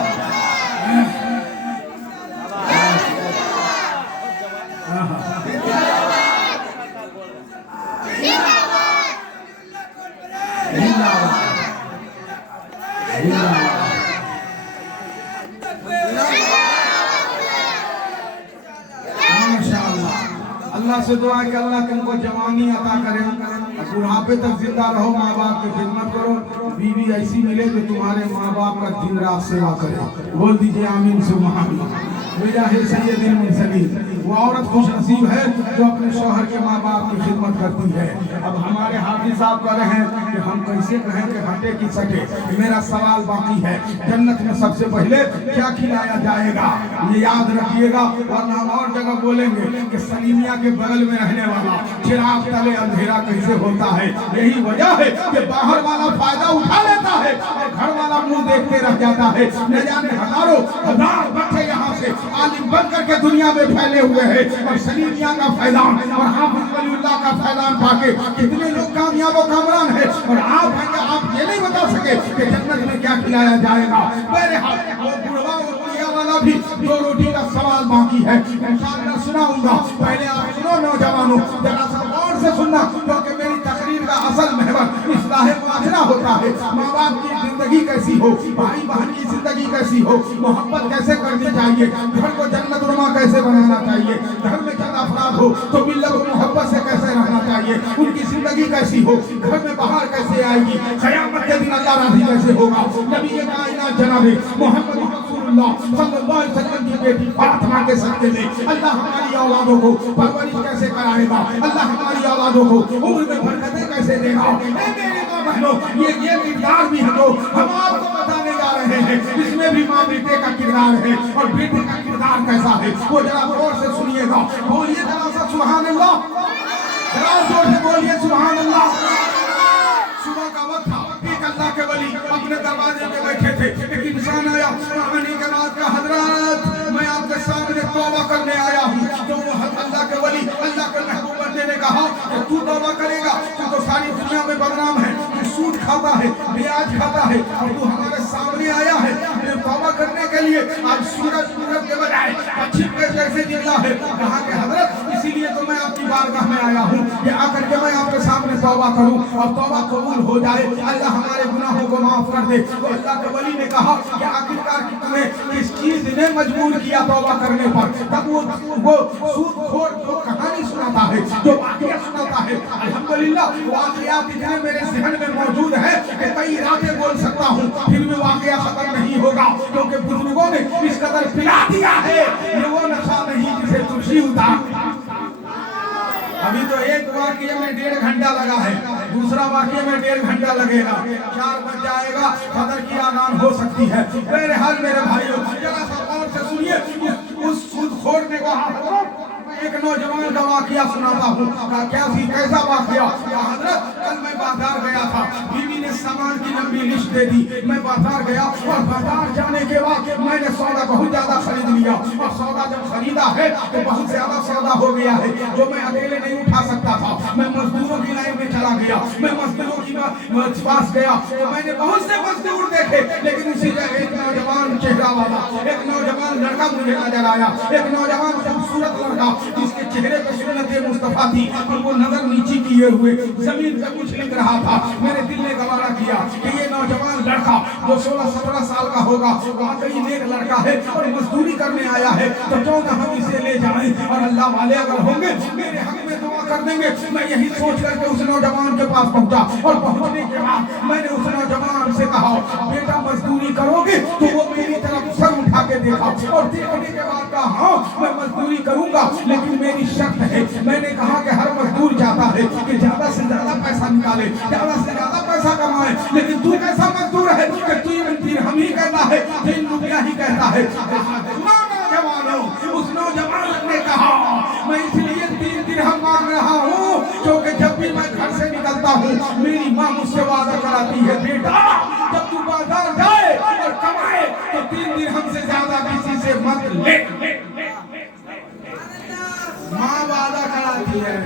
अल्लाह से दुआ कि अल्लाह तुमको जवानी अता करे, बुढ़ापे तक जिंदा रहो, माँ बाप की खिदमत करो, बीवी ऐसी मिले जो तुम्हारे माँ बाप का दिन रात सेवा करे। बोल दीजिए आमीन सुबह आमीन। सैयदुल मुरसलीन वो औरत खुश नसीब है जो अपने शौहर के माँ बाप की खिदमत करती है। अब हमारे हाफिज साहब कह रहे हैं कि हम कैसे कहें कि हटे की सटे। मेरा सवाल बाकी है, जन्नत में सबसे पहले क्या खिलाया जाएगा ये याद रखिएगा, वरना हम और जगह बोलेंगे कि सलीमिया के बगल में रहने वाला चिराग तले अंधेरा कैसे होता है। यही वजह है कि बाहर वाला फायदा उठा लेता है और घर वाला मुंह देखते रह जाता है। न जाने हजारों हजार बच्चे यहाँ से आलिम बन करके दुनिया में फैले हुए हैं और सलीमिया का फैलान और हाफिज वलीउल्लाह का फैलान पाके कितने लोग कामयाब और कामरान है। और आप हैं कि आप ये नहीं बता सके कि जन्नत में क्या खिलाया जाएगा। मेरे हाथ वो बुढ़वा वाला भी दो रोटी का सवाल बाकी है, इंशाअल्लाह सुनाऊंगा। पहले आप सुनो नौजवानों, जरा सा गौर से सुनना, क्योंकि मेरी तकरीर का असल महवर इस्लाह मुआशरा होता है। माँ बाप की जिंदगी कैसी हो, भाई बहन की जिंदगी कैसी हो, मोहब्बत कैसे करनी चाहिए, घर को जन्नतनुमा कैसे बनाना चाहिए, घर में चंद अफराद हो तो मिल्लत को मोहब्बत से कैसे रहना चाहिए, उनकी जिंदगी कैसी हो, घर में बाहर कैसे आएगी, क़यामत के दिन अल्लाह राज़ी कैसे होगा। नबी कायनात जनाब मोहम्मद रसूलुल्लाह सल्लल्लाहु अलैहि वसल्लम की बेटी फातिमा के सदक़े में अल्लाह हमारी औलादों को परवरिश कैसे कराएगा, अल्लाह हमारी औलादों को उम्र में बरकतें कैसे देगा। मेरे माँ बहनों, ये किरदार भी हम लोग हम आपको बताने जा रहे हैं। इसमें भी माँ बेटे का किरदार है और बेटे का किरदार कैसा है वो जरा गौर से सुनिएगा। बोलिए जरा सा सुभान अल्लाह, जरा जोर से बोलिए सुभान अल्लाह। सुबह का वक्त था, एक अल्लाह के वली अपने दरवाजे में बैठे थे। एक इंसान आया, कहानी के बाद का हजरत मैं आपके सामने तौबा करने आया हूँ। तो वो अल्लाह के वली अल्लाह के महबूब बंदे ने कहा कि तू तौबा करेगा, तू तो सारी दुनिया में बदनाम है, तू सूद खाता है, ब्याज खाता है और तू हमारे सामने आया है तौबा करने के लिए। आज सूरज पूरब के बजाय पश्चिम में कैसे निकला है। कहा कि हजरत इसीलिए तो मैं आपकी बारगाह में आया हूँ कि आकर के मैं आपके सामने तौबा करूँ और तौबा कबूल हो जाए, अल्लाह हमारे गुनाहों को माफ कर दे। तो अल्लाह के वली ने कहा कि आखिरकार कि तुम्हें किस चीज ने मजबूर किया तौबा करने पर। तब वो सूदखोर जो कहानी सुनाता है, जो वाकया सुनाता है, अल्हम्दुलिल्लाह वाकयात इतने मेरे ज़हन में मौजूद है कि कई रातें बोल सकता हूँ फिर भी वाकया खत्म नहीं होगा, क्योंकि बुजुर्गों ने इस कदर पिला दिया है। ये वो नशा नहीं जिसे तुलसी उतार। अभी तो एक वाक्य में 1.5 घंटा लगा है, दूसरा वाक्य में 1.5 घंटा लगेगा, 4 बज जाएगा, फजर की आज़ान हो सकती है। मेरे हाल मेरे भाइयों जरा सा गौर से सुनिए। उस सूदखोर ने कहा, एक नौजवान का वाकया सुनाता हूँ। कैसा वाकया? हजरत कल मैं बाजार गया था, बीवी ने सामान की लंबी लिस्ट दे दी। मैं बाजार गया और बाजार जाने के बाद मैंने सौदा बहुत ज्यादा खरीद लिया और सौदा जब खरीदा है तो बहुत ज्यादा सौदा हो गया है जो मैं अकेले नहीं उठा सकता था। मैं मजदूरों की लाइन में चला गया, मैं मजदूरों की पास गया तो मैंने बहुत से मजदूर देखे, लेकिन उसी जगह एक नौजवान चेहरा एक नौजवान लड़का मुझे नजर आया, एक नौजवान खूबसूरत लड़का जिसके चेहरे पर सुन्नत मुस्तफा थी और वो नजर नीचे किए हुए जमीन पे कुछ लिख रहा था। मेरे दिल ने गवारा किया कि ये नौजवान लड़का जो 16-17 साल का होगा वाकई नेक लड़का है और मजदूरी करने आया है, तो क्यों ना हम इसे ले जाएं और अल्लाह वाले अगर होंगे मेरे हक में दुआ कर देंगे। मैं यही सोच करके उस नौजवान के पास पहुंचा और पहुंचने के बाद मैंने उस नौजवान से कहा, बेटा मजदूरी करोगे? तो वो मेरी तरफ सर उठा के देखा और देखने के बाद कहा, हाँ मैं मजदूरी करूंगा, लेकिन मेरी शर्त है। मैंने कहा कि हर मजदूर चाहता है कि ज्यादा से ज्यादा पैसा निकाले, ज्यादा से ज्यादा पैसा कमाए, लेकिन तू कैसा मजदूर है कि तू हम ही कहता है, 3 रुपया ही कहता है। नौजवानों, उस नौजवान ने कहा, मैं इसलिए 3 दिरहम मांग रहा हूँ क्योंकि जब भी मैं घर से निकलता हूँ मेरी माँ मुझसे वादा कराती है, बेटा जब तू बाजार जाए और कमाए तो 3 दिरहम से ज्यादा किसी से मत ले। माँ वादा कराती है।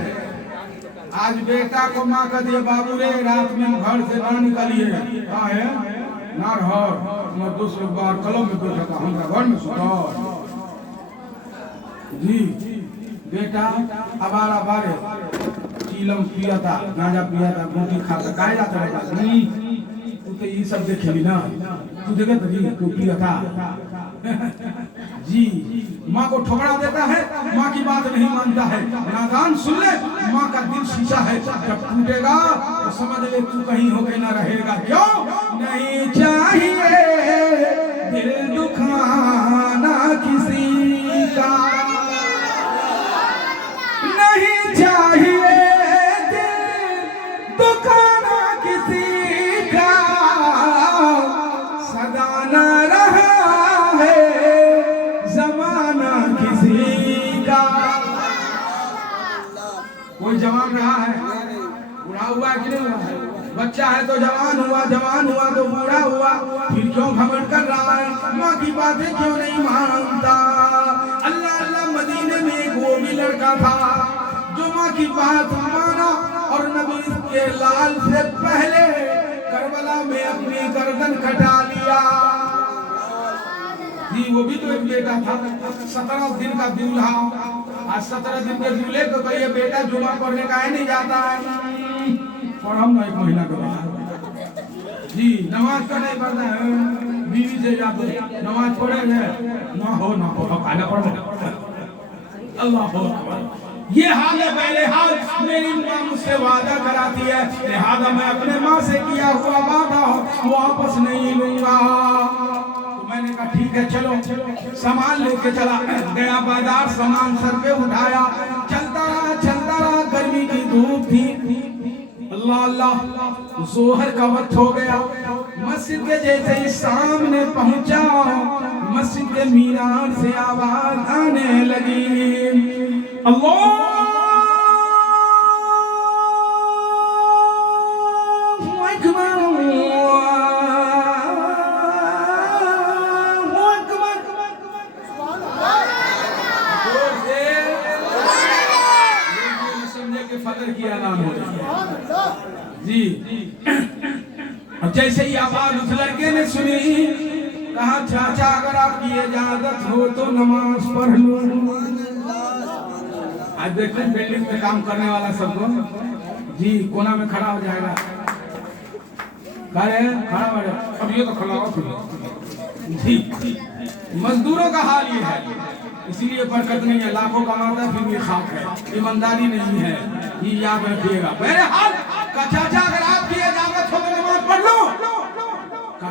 आज बेटा को माँ का दिए, बाबू रे रात में घर से ना निकलिए, कहा है ना रहो, मैं दूसरे बार कलम में बैठा था, हम घर में सुतो जी। बेटा अबारा बारे चीलम पिया था, गांजा पिया था, गोटी खाता, काहे जाता रहता नहीं, तू तो ये सब देखेली ना, तू देखे तो जी तू पिया था जी। माँ को ठोकरा देता है, माँ की बात नहीं मानता है, नादान सुन ले, माँ का दिल शीशा है, जब टूटेगा तो समझ ले तू कहीं होके ना रहेगा। क्यों नहीं चाहिए दिल दुखाना किसी का, नहीं चाहिए दिल दुखाना किसी का, सदा न रहा है जमाना किसी का। कोई जवान रहा है? बूढ़ा हुआ कि नहीं हुआ है? बच्चा है तो जवान हुआ, जवान हुआ तो बूढ़ा हुआ, फिर क्यों घमंड कर रहा है? माँ की बातें क्यों नहीं मानता? अल्लाह अल्लाह, मदीने में एक वो भी लड़का था जो माँ की बात माना और नबी के लाल से पहले करबला में अपनी गर्दन कटा लिया जी। वो भी तो एक बेटा था, 17 दिन का दूल्हा। आज 17 दिन के दूल्हे को कहिए बेटा जुमा पढ़ने का है नहीं जाता है, और हम 1 महीना के बाद जी नमाज का नहीं पढ़ना है, बीवी से जाते नमाज पढ़े ना हो खाना पढ़ो, अल्लाह हो। ये हाल है पहले हाल। मेरी माँ मुझसे वादा कराती है, लिहाजा मैं अपने माँ से किया हुआ वादा वापस नहीं लूंगा। तो मैंने कहा ठीक है चलो, सामान लेके चला गया बाजार, सामान सर पे उठाया, चलता रहा, गर्मी की धूप थी। अल्लाह अल्लाह, जोहर का वक्त हो गया, मस्जिद के जैसे ही सामने पहुंचा, मस्जिद के मीनार से आवाज आने लगी, अल्लाह अकबर, समझे कि फजर की अज़ान हो रही जी। अब जैसे ही आवाज उस लड़के ने सुनी, कहा चाचा अगर आपकी इजाजत हो तो नमाज पढ़ लूं। आज देखते हैं बिल्डिंग में काम करने वाला सबको जी कोना में खड़ा हो जाएगा, खड़ा हो जाए, अब ये तो खड़ा हो जी। मजदूरों का हाल ये है, इसीलिए बरकत नहीं है, लाखों कमाता फिर भी खाक है, ईमानदारी नहीं है, ये याद रखिएगा। बहरहाल चाचा अगर आपकी इजाजत हो तो नमाज पढ़ लो,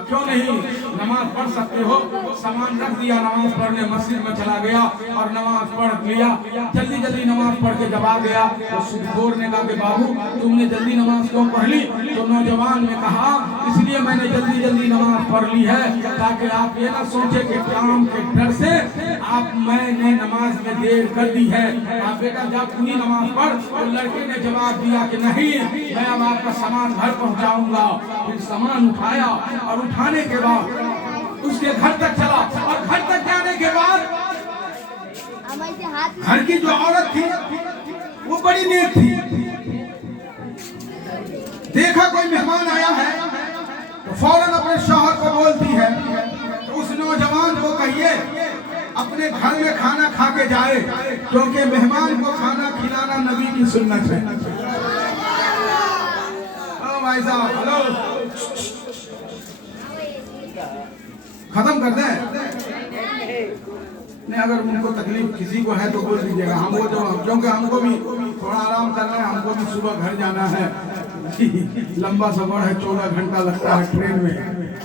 क्यों नहीं, नमाज पढ़ सकते हो। सामान रख दिया, नमाज पढ़ने मस्जिद में चला गया और नमाज पढ़ लिया। जल्दी जल्दी नमाज पढ़ के जब आ गया तो सुबह ने कहा कि बाबू तुमने जल्दी नमाज क्यों पढ़ ली? तो नौजवान ने कहा इसलिए मैंने जल्दी जल्दी नमाज पढ़ ली है ताकि आप ये ना सोचे कि काम के डर से मैंने नमाज में देर कर दी है। आप बेटा जब पूरी नमाज पढ़। तो लड़के ने जवाब दिया कि नहीं, मैं अब आपका सामान घर पहुंचाऊंगा। फिर सामान उठाया और उठाने के बाद उसके घर तक चला और घर तक जाने के बाद घर की जो औरत थी वो बड़ी नेक थी। देखा कोई मेहमान आया है तो फौरन अपने शौहर को बोलती है, तो उस नौजवान को कहिए घर में खाना खा के जाए, क्योंकि मेहमान को खाना खिलाना नबी की सुन्नत है। ओ भाई साहब, हेलो, खत्म कर दें? नहीं, अगर उनको तकलीफ किसी को है तो बोल दीजिएगा, हमको जो, क्योंकि हमको भी थोड़ा आराम करना है, हमको भी सुबह घर जाना है। लंबा सफर है, 14 घंटा लगता है ट्रेन में,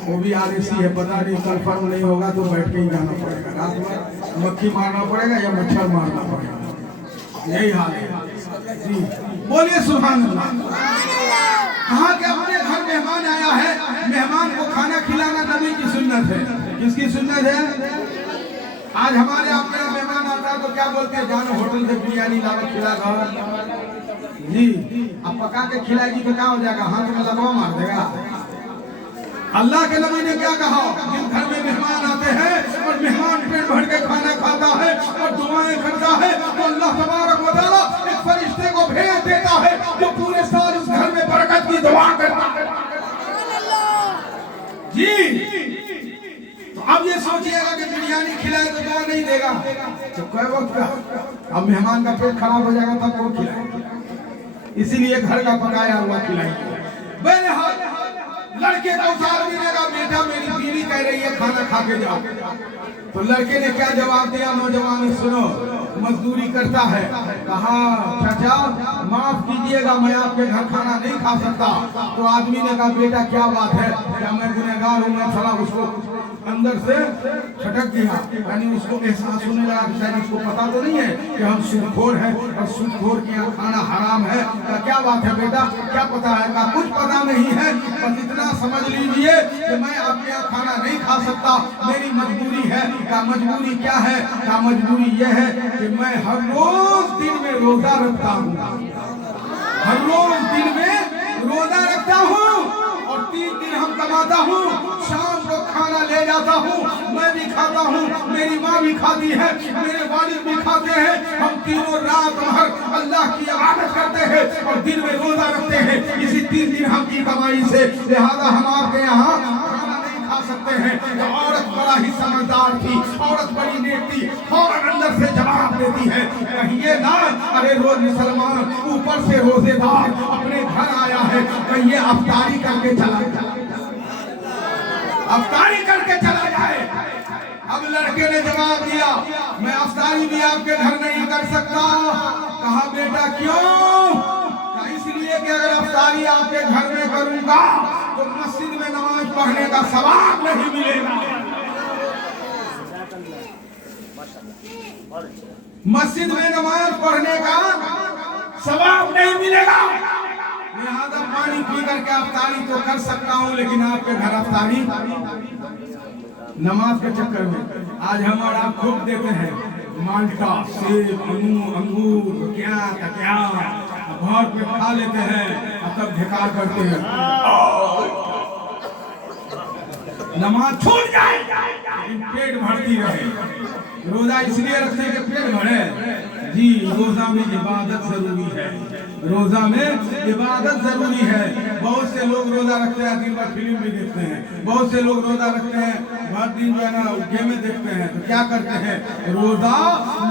वो भी RAC है, पता नहीं कंफर्म नहीं होगा तो बैठ के ही जाना पड़ेगा। रात में मक्खी मारना पड़ेगा या मच्छर मारना पड़ेगा, यही हाल है जी। बोलिए सुभान अल्लाह। कहा कि अपने घर मेहमान आया है, मेहमान को खाना खिलाना नबी की सुन्नत है। किसकी सुन्नत है? आज हमारे आपके यहाँ मेहमान आता है तो क्या बोलते हैं, जानो होटल से बिरयानी लाकर खिला दो जी। अब पका के खिलाएगी तो क्या हो जाएगा, हाथ में लकवा मार देगा। अल्लाह के नबी ने क्या कहा, जिन घर में मेहमान आते हैं और मेहमान पेट भर के खाना खाता है और दुआएं करता है तो अल्लाह तबारक व तआला एक फरिश्ते को भेज देता है जो पूरे साल उस घर में बरकत की दुआ करता है जी। तो अब ये सोचिएगा कि बिरयानी खिलाए तो दुआ नहीं देगा, तो कोई वक्त का अब मेहमान का पेट खराब हो जाएगा तब कौन खिलाए, इसीलिए घर का पकाया हुआ खिलाएंगे। बहरहाल लड़के को उतार देगा, बेटा मेरी बीवी कह रही है खाना खा के जाओ। तो लड़के ने क्या जवाब दिया, नौजवान ने सुनो, मजदूरी करता है, कहा चाचा माफ कीजिएगा मैं आपके घर खाना नहीं खा सकता। तो आदमी ने कहा बेटा क्या बात है, क्या मैं गुनहगार हूँ? मैं थोड़ा उसको अंदर से छटक दिया, यानी उसको एहसास होने लगा कि शायद इसको पता तो नहीं है कि हम सूदखोर हैं और सूदखोर के यहाँ खाना हराम है। क्या बात है बेटा, क्या पता है? का कुछ पता नहीं है, बस इतना समझ लीजिए कि मैं आपके यहाँ खाना नहीं खा सकता, मेरी मजबूरी है। क्या मजबूरी क्या है? क्या मजबूरी यह है कि मैं हर रोज दिन में रोजा रखता हूँ, हर रोज दिन में रोजा रखता हूँ और 3 दिन हम कमाता हूँ, शाम को खाना ले जाता हूँ, मैं भी खाता हूँ, मेरी माँ भी खाती है, मेरे वालिद भी खाते हैं, हम तीनों रात भर अल्लाह की इबादत करते हैं और दिन में रोजा रखते हैं, इसी 3 दिन हम की कमाई से। लिहाजा हम आपके यहाँ खाना नहीं खा सकते हैं। तो औरत बड़ा ही समझदार थी, औरत बड़ी नेक थी, फौरन अंदर से जवाब देती है, कहिए ना अरे रोज मुसलमान ऊपर से रोजेदार अपने घर आया है, कहिए अफ्तारी करके चला जाए, अफ्तारी करके चला जाए। अब लड़के ने जवाब दिया मैं अफ्तारी भी आपके घर नहीं कर सकता। कहा बेटा क्यों? इसलिए कि अगर अफ्तारी आपके घर में करूंगा तो मस्जिद में नमाज पढ़ने का सवाब नहीं मिलेगा, मस्जिद में नमाज पढ़ने का सवाब नहीं मिलेगा। लिहाजा पानी पी करके अफ्तारी तो कर सकता हूँ, लेकिन आपके घर अफ्तारी नमाज के चक्कर में आज हम और आप खूब देते हैं, माल्टा, सेब, अंगूर, क्या भर पे खा लेते हैं और तब धिकार करते हैं नमाज छूट जाए, पेट भरती रहे। रोजा इसलिए रखते हैं कि पेट भरे जी। रोजा में इबादत जरूरी है, रोजा में इबादत जरूरी है। बहुत से लोग रोजा रखते हैं, दिन भर फिल्म भी देखते हैं, बहुत से लोग रोजा रखते हैं भर दिन जो है ना गेमें देखते हैं। तो क्या करते हैं, रोजा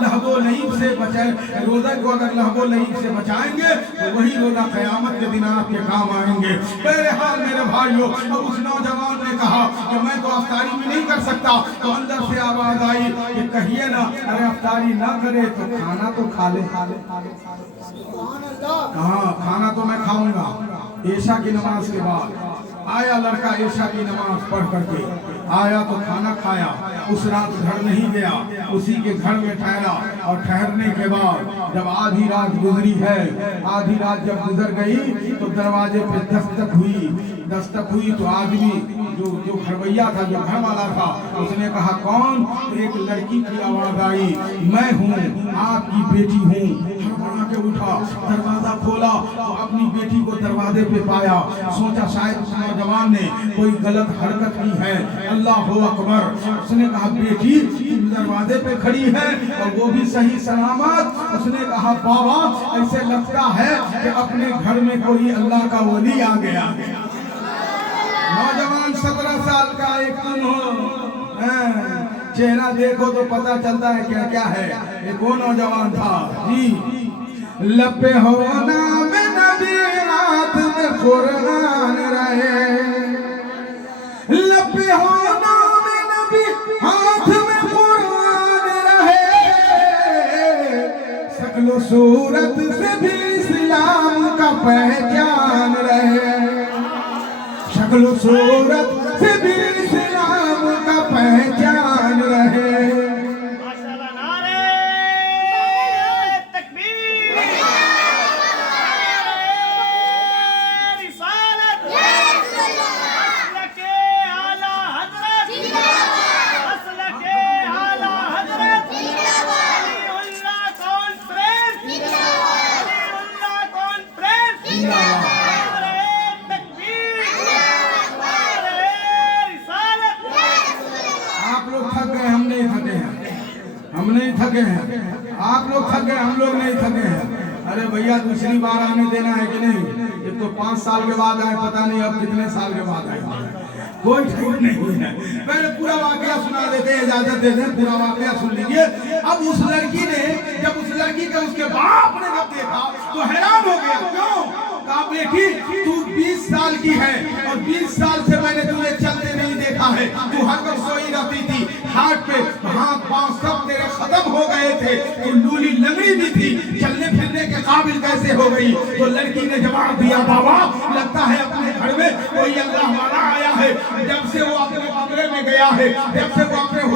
लहबो लईब से बचाए, रोजा को अगर लहबो लईब से बचाएंगे तो वही रोजा कयामत के दिन आपके काम आएंगे। बहरहाल मेरे भाइयों, उस नौजवान ने कहा कि मैं तो अफ्तारी भी नहीं कर सकता। तो अंदर से आवाज आई कि कहिए ना अरे अफ्तारी ना करे तो खाना तो खा ले। हाँ खाना तो मैं खाऊंगा, ईशा की नमाज के बाद आया लड़का, ईशा की नमाज पढ़ करके आया तो खाना खाया, उस रात घर नहीं गया, उसी के घर में ठहरा। और ठहरने के बाद जब आधी रात गुजरी है, आधी रात जब गुजर गई तो दरवाजे पे दस्तक हुई तो आदमी जो घरवैया था, जो घर वाला था, उसने कहा कौन? एक लड़की की आवाज आई, मैं हूँ, आपकी बेटी हूँ। हड़बड़ा के उठा, दरवाजा खोला तो अपनी बेटी को दरवाजे पे पाया। सोचा शायद उस नौजवान ने कोई गलत हरकत की है, अल्लाह अकबर। उसने कहा बेटी दरवाजे पे खड़ी है और वो भी सही सलामत। उसने कहा बाबा ऐसे लगता है कि अपने घर में कोई अल्लाह का वली आ गया। नौजवान 17 साल का एक तुम हो, चेहरा देखो तो पता चलता है क्या क्या है। ये कौन नौजवान था जी? लपे हो नाम नबी हाथ में कुरान रहे, लपे हो नाम नबी हाथ में कुरान रहे, शक्ल सूरत से भी इस्लाम का पहचान रहे, शक्ल सूरत से भी इस्लाम का पहचान रहे। माशाअल्लाह, नारे तकबीर, नारे रिसालत, मसलके आला हजरत, मसलके आला हजरत, अलीउल्लाह कॉन्फ्रेंस, अलीउल्लाह कॉन्फ्रेंस, नारे तकबीर, नारे रिसालत। आप लोग थक गए, हम नहीं थके हैं, हम नहीं थके हैं। आप लोग थक गए, हम लोग नहीं थके हैं। अरे भैया दूसरी बार आने देना है कि नहीं? ये तो 5 साल के बाद आए, पता नहीं अब कितने साल के बाद आए, कोई ठीक नहीं है। पहले पूरा वाकया सुना देते हैं, इजाजत दे दें, पूरा वाकया सुन लीजिए। अब उस लड़की ने, जब उस लड़की का उसके बाप ने जब देखा तो हैरान हो गया। क्यों? कहा बेटी तू 20 साल की है और 20 साल से मैंने तुझे चलते नहीं देखा है, तू हर वक्त सोई रहती थी, हाथ पे हाथ पांव सब तेरे खत्म हो गए थे, तू लूली लंगड़ी भी थी, चलने फिरने के काबिल कैसे हो गई? तो लड़की ने जवाब दिया, बाबा लगता है अपने घर में कोई अल्लाह वाला आया है। जब से वो अपने कमरे में गया है, जब से